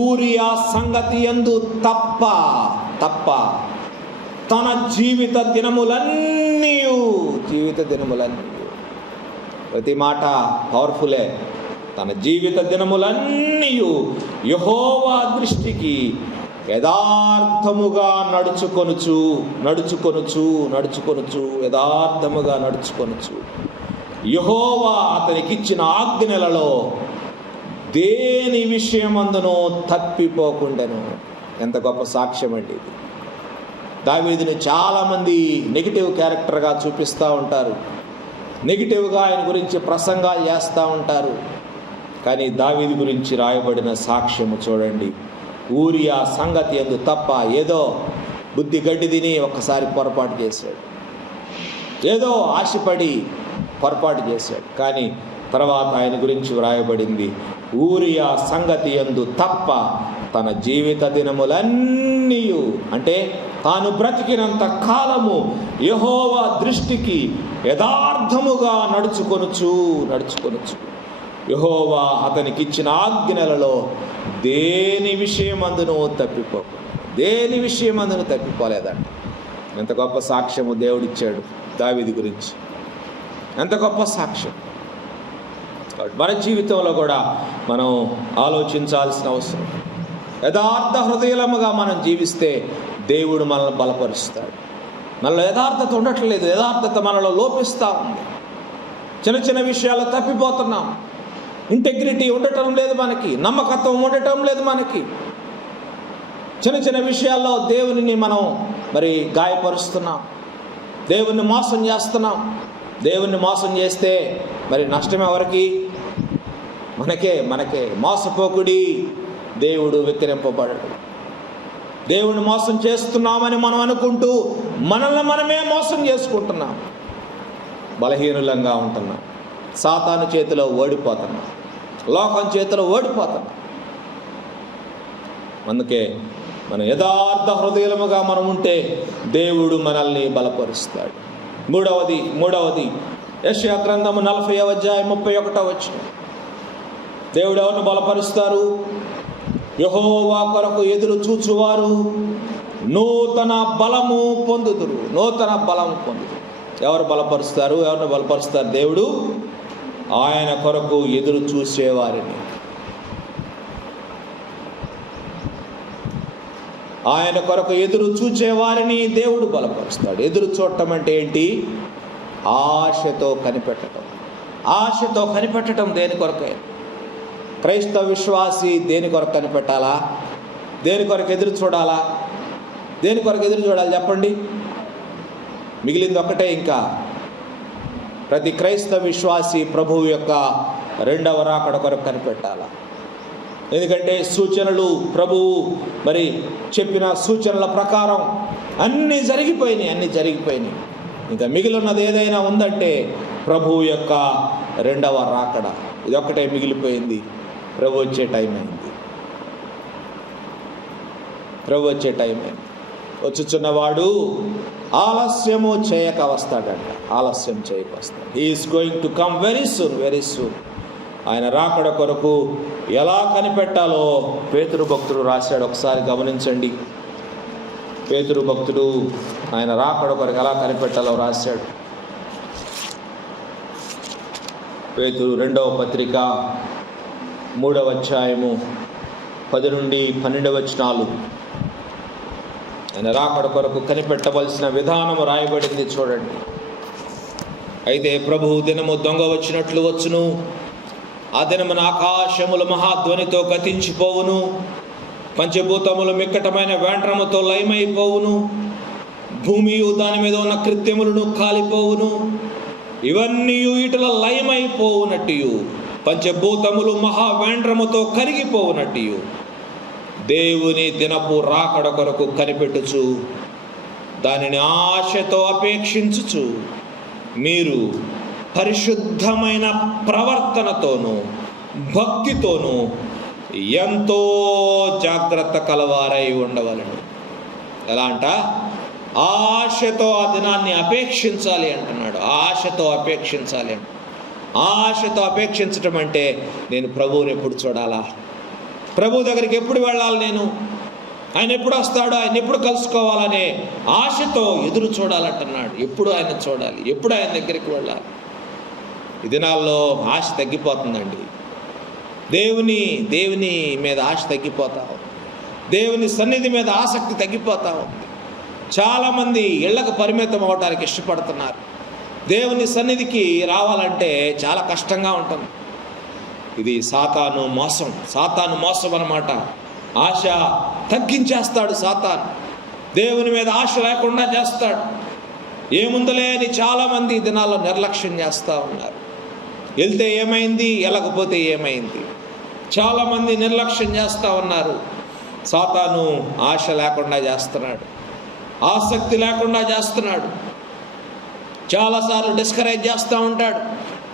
ఊరియా సంగతి యందు తప్ప తన జీవిత దినములన్నీ ప్రతి మాట పవర్ఫులే. తన జీవిత దినములన్నీ యెహోవా దృష్టికి యథార్థముగా నడుచుకొనుచు యథార్థముగా నడుచుకొనుచు యెహోవా అతనికిచ్చిన ఆజ్ఞలలో దేని విషయమందునో తప్పిపోకుండాను. ఎంత గొప్ప సాక్ష్యం అండి ఇది. దావీదుని చాలామంది నెగిటివ్ క్యారెక్టర్గా చూపిస్తూ ఉంటారు, నెగిటివ్గా ఆయన గురించి ప్రసంగాలు చేస్తూ ఉంటారు. కానీ దావీదు గురించి రాయబడిన సాక్ష్యము చూడండి. ఊరియా సంగతి యందు తప్ప, ఏదో బుద్ధి గడ్డి తిని ఒక్కసారి పొరపాటు చేశాడు, ఏదో ఆశపడి పొరపాటు చేశాడు. కానీ తర్వాత ఆయన గురించి వ్రాయబడింది, ఊరియా సంగతి యందు తప్ప తన జీవిత దినములన్నీ, అంటే తాను బ్రతికినంత కాలము యెహోవా దృష్టికి యథార్థముగా నడుచుకొనుచు యెహోవా అతనికి ఇచ్చిన ఆజ్ఞలలో దేని విషయమందును తప్పిపోలేదంట. ఎంత గొప్ప సాక్ష్యము దేవుడిచ్చాడు దావీదు గురించి, ఎంత గొప్ప సాక్ష్యం. మన జీవితంలో కూడా మనం ఆలోచించాల్సిన అవసరం. యథార్థ హృదయముగా మనం జీవిస్తే దేవుడు మనల్ని బలపరుస్తాడు. మనలో యథార్థత ఉండట్లేదు, యథార్థత మనలో లోపిస్తూ ఉంది. చిన్న చిన్న విషయాల్లో తప్పిపోతున్నాం. ఇంటెగ్రిటీ ఉండటం లేదు మనకి, నమ్మకత్వం ఉండటం లేదు మనకి. చిన్న చిన్న విషయాల్లో దేవునిని మనం గాయపరుస్తున్నాం, దేవుణ్ణి మోసం చేస్తున్నాం. దేవుణ్ణి మోసం చేస్తే నష్టం ఎవరికి? మనకే. మోసపోకుడి, దేవుడు వెక్కిరింపబడడు. దేవుణ్ణి మోసం చేస్తున్నామని మనం అనుకుంటూ మనల్ని మనమే మోసం చేసుకుంటున్నాం. బలహీనులంగా ఉంటున్నాం, సాతాను చేతిలో ఓడిపోతున్నాం, లోకం చేతిలో ఓడిపోతున్నాం. అందుకే మన యథార్థ హృదయముగా మనం ఉంటే దేవుడు మనల్ని బలపరుస్తాడు. మూడవది యెషయా గ్రంథము 40వ అధ్యాయం 31వ వచనం. దేవుడు ఎవరిని బలపరుస్తారు? యెహోవా కొరకు ఎదురు చూచువారు నూతన బలము పొందుదురు. ఎవరు బలపరుస్తారు? ఎవరిని బలపరుస్తారు? దేవుడు ఆయన కొరకు ఎదురు చూసేవారిని. ఆయన కొరకు ఎదురు చూచేవారిని దేవుడు బలపరుస్తాడు. ఎదురు చూడటం అంటే ఏంటి? ఆశతో కనిపెట్టడం. దేని కొరకే? క్రైస్తవ విశ్వాసి దేని కొరకు కనిపెట్టాలా? దేని కొరకు ఎదురు చూడాలా? దేని కొరకు ఎదురు చూడాలి చెప్పండి? మిగిలింది ఒక్కటే. ఇంకా ప్రతి క్రైస్తవ విశ్వాసి ప్రభువు యొక్క రెండవ రాకడ కొరకు కనిపెట్టాలా. ఎందుకంటే సూచనలు, ప్రభువు చెప్పిన సూచనల ప్రకారం అన్నీ జరిగిపోయినాయి. ఇంకా మిగిలిన్నది ఏదైనా ఉందంటే ప్రభువు యొక్క రెండవ రాకడ. ఇదొక్కటే మిగిలిపోయింది. ప్రభు వచ్చే టైం అయింది. వచ్చుచున్నవాడు ఆలస్యము చేయక వస్తాడంట. He is going to come very soon. ఆయన రాకడ కొరకు ఎలా కనిపెట్టాలో పేతురు భక్తుడు రాశాడు. ఒకసారి గమనించండి. పేతురు భక్తుడు ఆయన రాకడ కొరకు ఎలా కనిపెట్టాలో రాశాడు. పేతురు 2వ పత్రిక 3వ అధ్యాయము 10 నుండి 12 వచనాలు. ఆయన రాకడ కొరకు కనిపెట్టవలసిన విధానం రాయబడింది చూడండి. అయితే ప్రభువు దినము దొంగ వచ్చినట్లు వచ్చును. ఆ దినమున ఆకాశములు మహాధ్వనితో గతించిపోవును, పంచభూతములు మిక్కటమైన వేండ్రముతో లయమైపోవును, భూమియు దాని మీద ఉన్న కృత్యములను కాలిపోవును. ఇవన్నీ ఇటుల లయమైపోవునట్టు, పంచభూతములు మహావేండ్రముతో కరిగిపోవునట్టు దేవుని దినపు రాకడ కొరకు కనిపెట్టుచు దానిని ఆశతో అపేక్షించుచు మీరు పరిశుద్ధమైన ప్రవర్తనతోనూ భక్తితోనూ ఎంతో జాగ్రత్త కలవారై ఉండవలను. ఎలా అంట? ఆశతో ఆ దినాన్ని అపేక్షించాలి అంటున్నాడు. ఆశతో అపేక్షించటం అంటే నేను ప్రభువుని ఎప్పుడు చూడాలా, ప్రభు దగ్గరికి ఎప్పుడు వెళ్ళాలి, నేను ఆయన ఎప్పుడు వస్తాడో, ఆయన ఎప్పుడు కలుసుకోవాలనే ఆశతో ఎదురు చూడాలంటున్నాడు. ఎప్పుడు ఆయన చూడాలి, ఎప్పుడు ఆయన దగ్గరికి వెళ్ళాలి. ఈ దినాల్లో ఆశ తగ్గిపోతుందండి. దేవుని మీద ఆశ తగ్గిపోతా ఉంది. దేవుని సన్నిధి మీద ఆసక్తి తగ్గిపోతా ఉంది. చాలామంది ఇళ్లకు పరిమితం అవడానికి ఇష్టపడుతున్నారు. దేవుని సన్నిధికి రావాలంటే చాలా కష్టంగా ఉంటుంది. ఇది సాతాను మోసం అన్నమాట. ఆశ తగ్గించేస్తాడు సాతాను. దేవుని మీద ఆశ లేకుండా చేస్తాడు. ఏముందలే అని చాలామంది ఈ దినాల్లో నిర్లక్ష్యం చేస్తూ ఉన్నారు. వెళ్తే ఏమైంది, వెళ్ళకపోతే ఏమైంది, చాలామంది నిర్లక్ష్యం చేస్తూ ఉన్నారు. సాతాను ఆశ లేకుండా చేస్తున్నాడు, ఆసక్తి లేకుండా చేస్తున్నాడు. చాలాసార్లు డిస్కరేజ్ చేస్తూ ఉంటాడు,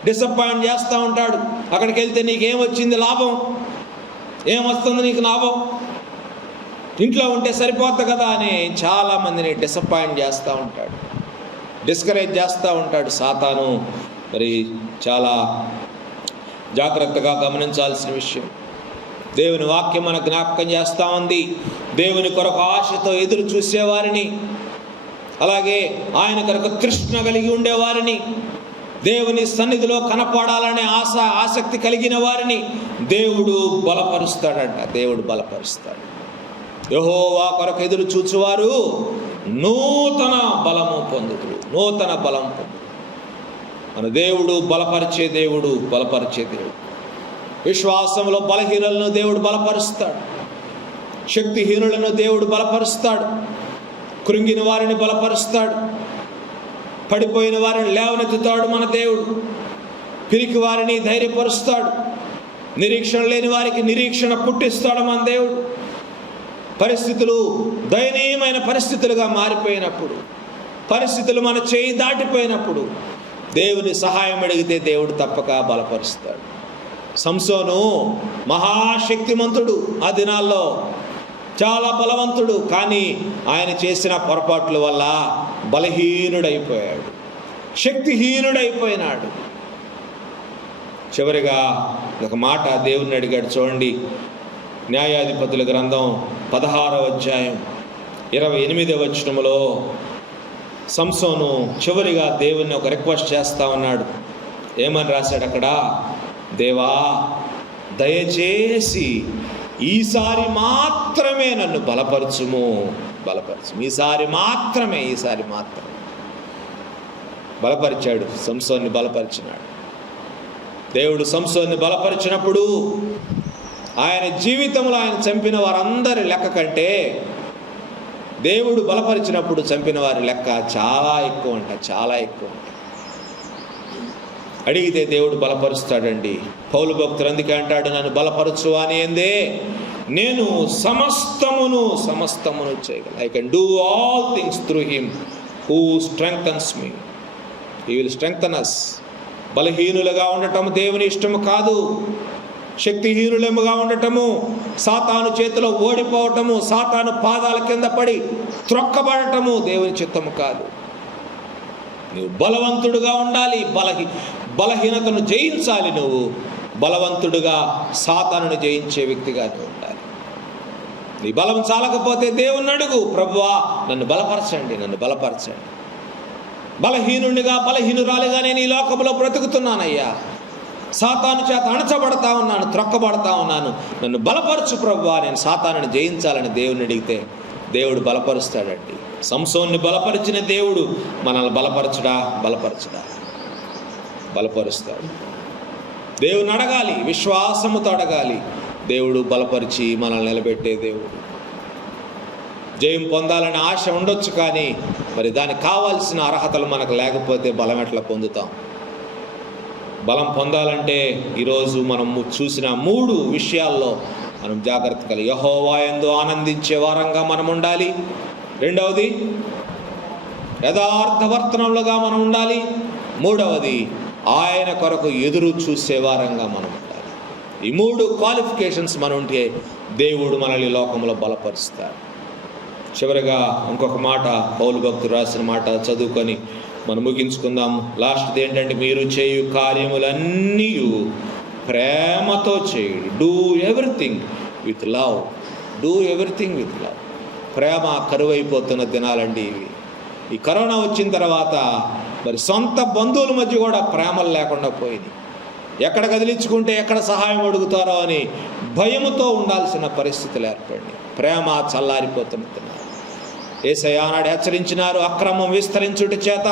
డిసప్పాయింట్ చేస్తూ ఉంటాడు. అక్కడికి వెళ్తే నీకేమొచ్చింది లాభం, ఏమొస్తుంది నీకు లాభం, ఇంట్లో ఉంటే సరిపోద్ది కదా అని చాలామందిని డిసప్పాయింట్ చేస్తూ ఉంటాడు, డిస్కరేజ్ చేస్తూ ఉంటాడు సాతాను. చాలా జాగ్రత్తగా గమనించాల్సిన విషయం. దేవుని వాక్యం మన జ్ఞాపకం చేస్తూ ఉంది. దేవుని కొరకు ఆశతో ఎదురు చూసేవారిని, అలాగే ఆయన కొరకు తృష్ణ కలిగి ఉండేవారిని, దేవుని సన్నిధిలో కనపడాలనే ఆసక్తి కలిగిన వారిని దేవుడు బలపరుస్తాడంట. దేవుడు బలపరుస్తాడు. యెహోవా కొరకు ఎదురు చూచువారు నూతన బలము పొందుదురు. నూతన బలం పొందు. మన దేవుడు బలపరిచే దేవుడు, బలపరిచే దేవుడు. విశ్వాసంలో బలహీనులను దేవుడు బలపరుస్తాడు. శక్తిహీనులను దేవుడు బలపరుస్తాడు. కృంగిన వారిని బలపరుస్తాడు. పడిపోయిన వారిని లేవనెత్తుతాడు మన దేవుడు. పిరికి వారిని ధైర్యపరుస్తాడు. నిరీక్షణ లేని వారికి నిరీక్షణ పుట్టిస్తాడు మన దేవుడు. పరిస్థితులు దయనీయమైన పరిస్థితులుగా మారిపోయినప్పుడు, పరిస్థితులు మన చేయి దాటిపోయినప్పుడు దేవుని సహాయం అడిగితే దేవుడు తప్పక బలపరుస్తాడు. సంసోను మహాశక్తిమంతుడు, ఆ దినాల్లో చాలా బలవంతుడు. కానీ ఆయన చేసిన పొరపాట్ల వల్ల బలహీనుడైపోయాడు, శక్తిహీనుడైపోయినాడు. చివరిగా ఒక మాట దేవుణ్ణి అడిగాడు. చూడండి, న్యాయాధిపతుల గ్రంథం 16వ అధ్యాయం 28వ వచనములో సంసోను చివరిగా దేవుణ్ణి ఒక రిక్వెస్ట్ చేస్తా ఉన్నాడు. ఏమని రాశాడు అక్కడ? దేవా, దయచేసి ఈసారి మాత్రమే నన్ను బలపరచుము, బలపరచు. ఈసారి మాత్రమే బలపరిచాడు. సంసోన్ని బలపరిచినాడు. దేవుడు సంసోన్ని బలపరిచినప్పుడు ఆయన జీవితంలో ఆయన చంపిన వారందరి లెక్క కంటే దేవుడు బలపరిచినప్పుడు చంపిన వారి లెక్క చాలా ఎక్కువ అంట, చాలా ఎక్కువ అంట. అడిగితే దేవుడు బలపరుస్తాడండి. పౌలు భక్తులు అందుకే అంటాడు, నన్ను బలపరచు అని ఏందే, నేను సమస్తమును చేయగలను. I can do all things through him who strengthens me. He will strengthen us. బలహీనులుగా ఉండటం దేవుని ఇష్టము కాదు. శక్తిహీనులముగా ఉండటము, సాతాను చేతిలో ఓడిపోవటము, సాతాను పాదాల కింద పడి త్రొక్కబడటము దేవుని చిత్తము కాదు. నువ్వు బలవంతుడుగా ఉండాలి. బలహీనతను జయించాలి. నువ్వు బలవంతుడుగా సాతానుని జయించే వ్యక్తిగా ఉండాలి. నీ బలం చాలకపోతే దేవుణ్ణి అడుగు, ప్రభువా నన్ను బలపరచండి, నన్ను బలపరచండి. బలహీనుడిగా బలహీనురాలిగా నేను ఈ లోకంలో బ్రతుకుతున్నానయ్యా. సాతాను చేత అణచబడతా ఉన్నాను, త్రొక్కబడతా ఉన్నాను. నన్ను బలపరచు ప్రభువా, నేను సాతానుని జయించాలని దేవుని అడిగితే దేవుడు బలపరుస్తాడండి. సంసోన్ని బలపరిచిన దేవుడు మనల్ని బలపరుస్తాడు. దేవుని అడగాలి, విశ్వాసముతో అడగాలి. దేవుడు బలపరిచి మనల్ని నిలబెట్టే దేవుడు. జయం పొందాలనే ఆశ ఉండొచ్చు, కానీ మరి దానికి కావాల్సిన అర్హతలు మనకు లేకపోతే బలం ఎట్లా పొందుతాం? బలం పొందాలంటే ఈరోజు మనం చూసిన 3 విషయాల్లో మనం జాగ్రత్త కలిగి యెహోవా యందు ఆనందించే వారంగా మనం ఉండాలి. రెండవది, యథార్థవర్తనములుగా మనం ఉండాలి. మూడవది, ఆయన కొరకు ఎదురు చూసే వారంగా మనం ఉండాలి. ఈ 3 క్వాలిఫికేషన్స్ మనం ఉంటే దేవుడు మనల్ని లోకంలో బలపరుస్తాడు. చివరిగా ఇంకొక మాట, పౌలు భక్తుడు రాసిన మాట చదువుకొని మనం ముగించుకుందాం. లాస్ట్ది ఏంటంటే, మీరు చేయు కార్యములన్నీ ప్రేమతో చేయుడు. Do everything with love. ప్రేమ కరువైపోతున్న దినాలండి ఇవి. ఈ కరోనా వచ్చిన తర్వాత మరి సొంత బంధువుల మధ్య కూడా ప్రేమలు లేకుండా పోయింది. ఎక్కడ కదిలించుకుంటే ఎక్కడ సహాయం అడుగుతారో అని భయముతో ఉండాల్సిన పరిస్థితులు ఏర్పడింది. ప్రేమ చల్లారిపోతున్న. యేసయ్య నాడు హెచ్చరించినారు, అక్రమం విస్తరించుట చేత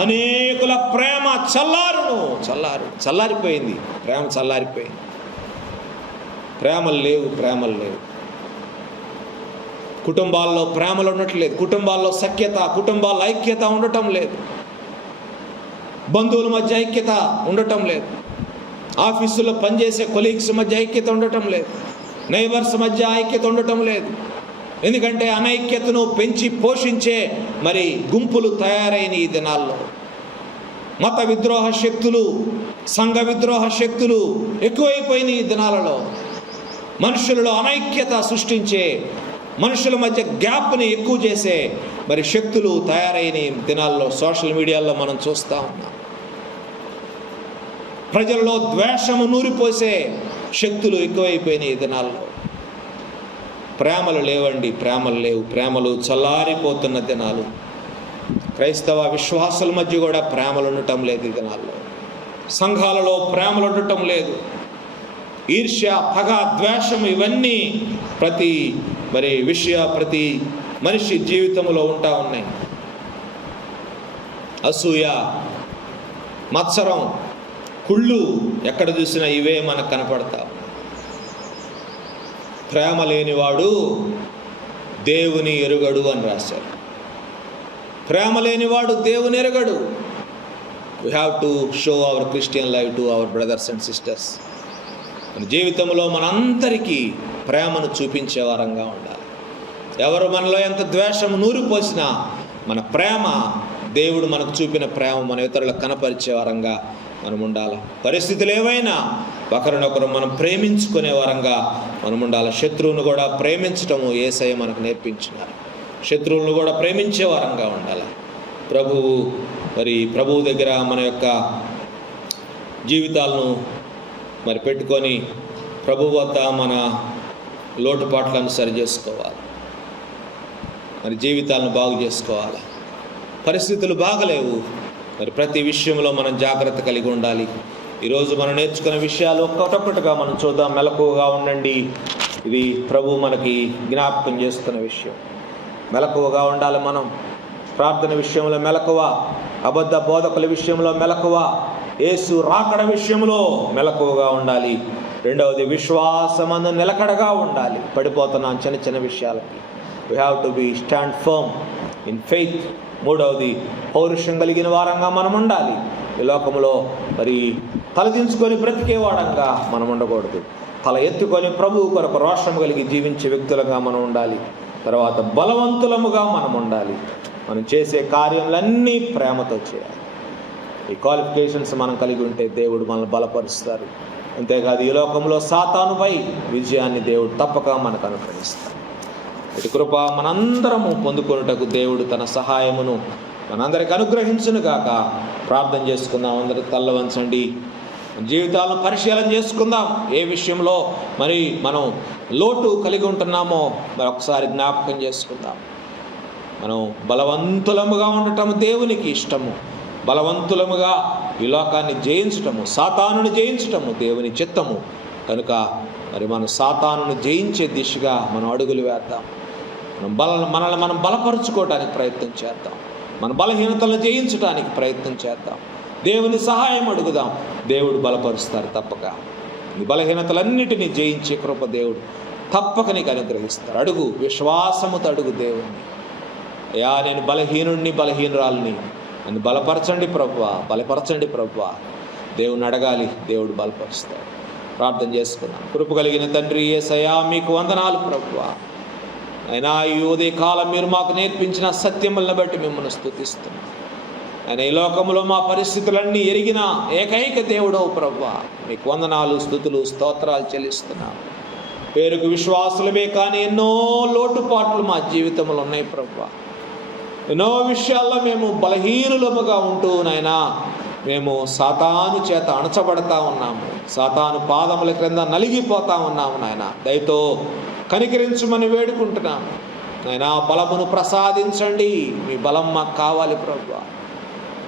అనేకుల ప్రేమ చల్లారిపోయింది. ప్రేమ చల్లారిపోయింది. ప్రేమలు లేవు. కుటుంబాల్లో ప్రేమలు ఉండట్లేదు. కుటుంబాల్లో సఖ్యత, కుటుంబాల్లో ఐక్యత ఉండటం లేదు. బంధువుల మధ్య ఐక్యత ఉండటం లేదు. ఆఫీసులో పనిచేసే కొలీగ్స్ మధ్య ఐక్యత ఉండటం లేదు. నైబర్స్ మధ్య ఐక్యత ఉండటం లేదు. ఎందుకంటే అనైక్యతను పెంచి పోషించే మరి గుంపులు తయారైన ఈ దినాల్లో మత విద్రోహ శక్తులు, సంఘ విద్రోహ శక్తులు ఎక్కువైపోయిన ఈ దినాలలో మనుషులలో అనైక్యత సృష్టించే, మనుషుల మధ్య గ్యాప్ని ఎక్కువ చేసే మరి శక్తులు తయారైన దినాల్లో సోషల్ మీడియాలో మనం చూస్తూ ఉన్నాం. ప్రజలలో ద్వేషము నూరిపోసే శక్తులు ఎక్కువైపోయినాయి ఈ దినాల్లో. ప్రేమలు లేవండి, ప్రేమలు లేవు, ప్రేమలు చల్లారిపోతున్న దినాలు. క్రైస్తవ విశ్వాసుల మధ్య కూడా ప్రేమలు ఉండటం లేదు ఈ దినాల్లో. సంఘాలలో ప్రేమలు ఉండటం లేదు. ఈర్ష్య, పగ, ద్వేషం ఇవన్నీ ప్రతి మనిషి జీవితంలో ఉంటా ఉన్నాయి. అసూయ, మత్సరం, కుళ్ళు, ఎక్కడ చూసినా ఇవే మనకు కనపడతా. ప్రేమ లేనివాడు దేవుని ఎరుగడు అని రాశారు. ప్రేమ లేనివాడు దేవుని ఎరుగడు. We have to show our Christian life to our brothers and sisters. మన జీవితంలో మనందరికీ ప్రేమను చూపించే వారంగా ఉండాలి. ఎవరు మనలో ఎంత ద్వేషం నూరిపోసినా మన ప్రేమ, దేవుడు మనకు చూపిన ప్రేమ మన ఇతరులకు కనపరిచే వారంగా మనం ఉండాలి. పరిస్థితులు ఏవైనా ఒకరినొకరు మనం ప్రేమించుకునే వారంగా మనం ఉండాలి. శత్రువును కూడా ప్రేమించటము యేసయ్య మనకు నేర్పించినారు. శత్రువులను కూడా ప్రేమించే వారంగా ఉండాలి. ప్రభువు దగ్గర మన యొక్క జీవితాలను పెట్టుకొని ప్రభు వద్ద మన లోటుపాట్లను సరి చేసుకోవాలి. జీవితాలను బాగు చేసుకోవాలి. పరిస్థితులు బాగలేవు, ప్రతి విషయంలో మనం జాగ్రత్త కలిగి ఉండాలి. ఈరోజు మనం నేర్చుకున్న విషయాలు ఒక్కొక్కటిగా మనం చూద్దాం. మెలకువగా ఉండండి. ఇది ప్రభు మనకి జ్ఞాపకం చేస్తున్న విషయం. మెలకువగా ఉండాలి. మనం ప్రార్థన విషయంలో మెలకువ, అబద్ధ బోధకుల విషయంలో మెలకువ, యేసు రాకడ విషయంలో మెలకువగా ఉండాలి. రెండవది, విశ్వాసమందు నిలకడగా ఉండాలి. పడిపోతున్నాం చిన్న చిన్న విషయాలకి. We have to be stand firm in faith. మూడవది, పౌరుషం కలిగిన వారంగా మనం ఉండాలి. ఈ లోకంలో తలదించుకొని బ్రతికే వారంగా మనం ఉండకూడదు. తల ఎత్తుకొని ప్రభువు కొరకు రోషం కలిగి జీవించే వ్యక్తులుగా మనం ఉండాలి. తర్వాత బలవంతులముగా మనం ఉండాలి. మనం చేసే కార్యములన్నీ ప్రేమతో చేయాలి. ఈ క్వాలిఫికేషన్స్ మనం కలిగి ఉంటే దేవుడు మనల్ని బలపరుస్తారు. అంతేకాదు, ఈ లోకంలో సాతానుపై విజయాన్ని దేవుడు తప్పక మనకు అనుగ్రహిస్తారు. ఇటు కృప మనందరము పొందుకొనుటకు దేవుడు తన సహాయమును మనందరికి అనుగ్రహించును గాక. ప్రార్థన చేసుకుందాం. అందరూ తల్ల వంచండి. జీవితాలను పరిశీలన చేసుకుందాం. ఏ విషయంలో మనం లోటు కలిగి ఉంటున్నామో ఒకసారి జ్ఞాపకం చేసుకుందాం. మనం బలవంతులముగా ఉండటము దేవునికి ఇష్టము. బలవంతులముగా ఈ లోకాన్ని జయించటము, సాతానుని జయించటము దేవుని చిత్తము. కనుక మనం సాతానుని జయించే దిశగా మనం అడుగులు వేద్దాం. మనల్ని మనం బలపరుచుకోవడానికి ప్రయత్నం చేద్దాం. మన బలహీనతలను జయించడానికి ప్రయత్నం చేద్దాం. దేవుని సహాయం అడుగుదాం. దేవుడు బలపరుస్తారు తప్పక. నీ బలహీనతలన్నిటినీ జయించే కృప దేవుడు తప్పక నీకు అనుగ్రహిస్తారు. అడుగు, విశ్వాసముతో అడుగు దేవుణ్ణి. అయ్యా, నేను బలహీనుడిని, బలహీనురాలిని, నన్ను బలపరచండి ప్రభువా, బలపరచండి ప్రభువా. దేవుని అడగాలి, దేవుడు బలపరుస్తాడు. ప్రార్థన చేసుకుందాం. కృప కలిగిన తండ్రి యేసయ్యా, మీకు వందనాలు ప్రభువా. అయినా ఈ ఉదయ కాలం మీరు మాకు నేర్పించిన సత్యములను బట్టి మిమ్మల్ని స్తుతిస్తున్నాం. ఆయన ఈ లోకంలో మా పరిస్థితులన్నీ ఎరిగిన ఏకైక దేవుడవు ప్రభువా, మీకు వందనాలు, స్తుతులు, స్తోత్రాలు చెల్లిస్తున్నాం. పేరుకు విశ్వాసులమే కానీ ఎన్నో లోటుపాట్లు మా జీవితంలో ఉన్నాయి ప్రభువా. ఎన్నో విషయాల్లో మేము బలహీనులముగా ఉంటూ నాయనా మేము సాతాను చేత అణచబడతా ఉన్నాము. సాతాను పాదముల క్రింద నలిగిపోతా ఉన్నాము. నాయన దయతో కనికరించమని వేడుకుంటున్నాము. నాయనా బలమును ప్రసాదించండి. మీ బలం మాకు కావాలి ప్రభువా.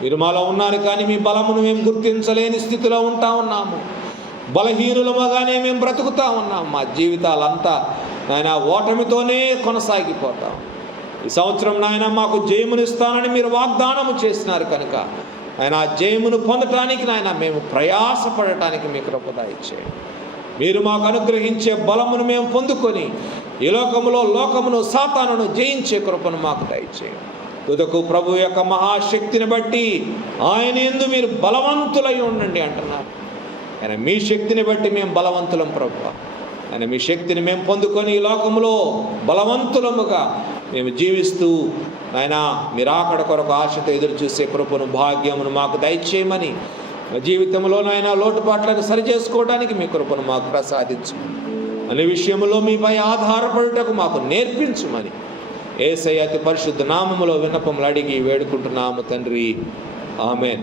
మీరు మాలో ఉన్నారు కానీ మీ బలమును మేము గుర్తించలేని స్థితిలో ఉంటా ఉన్నాము. బలహీనులముగానే మేము బ్రతుకుతా ఉన్నాము. మా జీవితాలంతా నాయన ఓటమితోనే కొనసాగిపోతాం. ఈ సంవత్సరం నాయన మాకు జయమునిస్తానని మీరు వాగ్దానము చేసినారు కనుక ఆయన జయమును పొందటానికి నాయన మేము ప్రయాసపడటానికి మీ కృప దయచేయండి. మీరు మాకు అనుగ్రహించే బలమును మేము పొందుకొని ఈ లోకమును సాతానును జయించే కృపను మాకు దయచేయండి. తుదకు ప్రభు యొక్క మహాశక్తిని బట్టి ఆయన యందు మీరు బలవంతులై ఉండండి అంటున్నారు. ఆయన మీ శక్తిని బట్టి మేము బలవంతులం ప్రభువా. ఆయన మీ శక్తిని మేము పొందుకొని ఈ లోకంలో బలవంతులముగా మేము జీవిస్తూ ఆయన మీరు ఆకడ కొరకు ఆశతో ఎదురు చూసే కృపను, భాగ్యమును మాకు దయచేయమని, మా జీవితంలో నాయన లోటుపాట్లను సరిచేసుకోవడానికి మీ కృపను మాకు ప్రసాదించమని, అనే విషయంలో మీపై ఆధారపడుటకు మాకు నేర్పించమని యేసయ్య అతి పరిశుద్ధ నామములో విన్నపములు అడిగి వేడుకుంటున్నాము తండ్రి. ఆమేన్.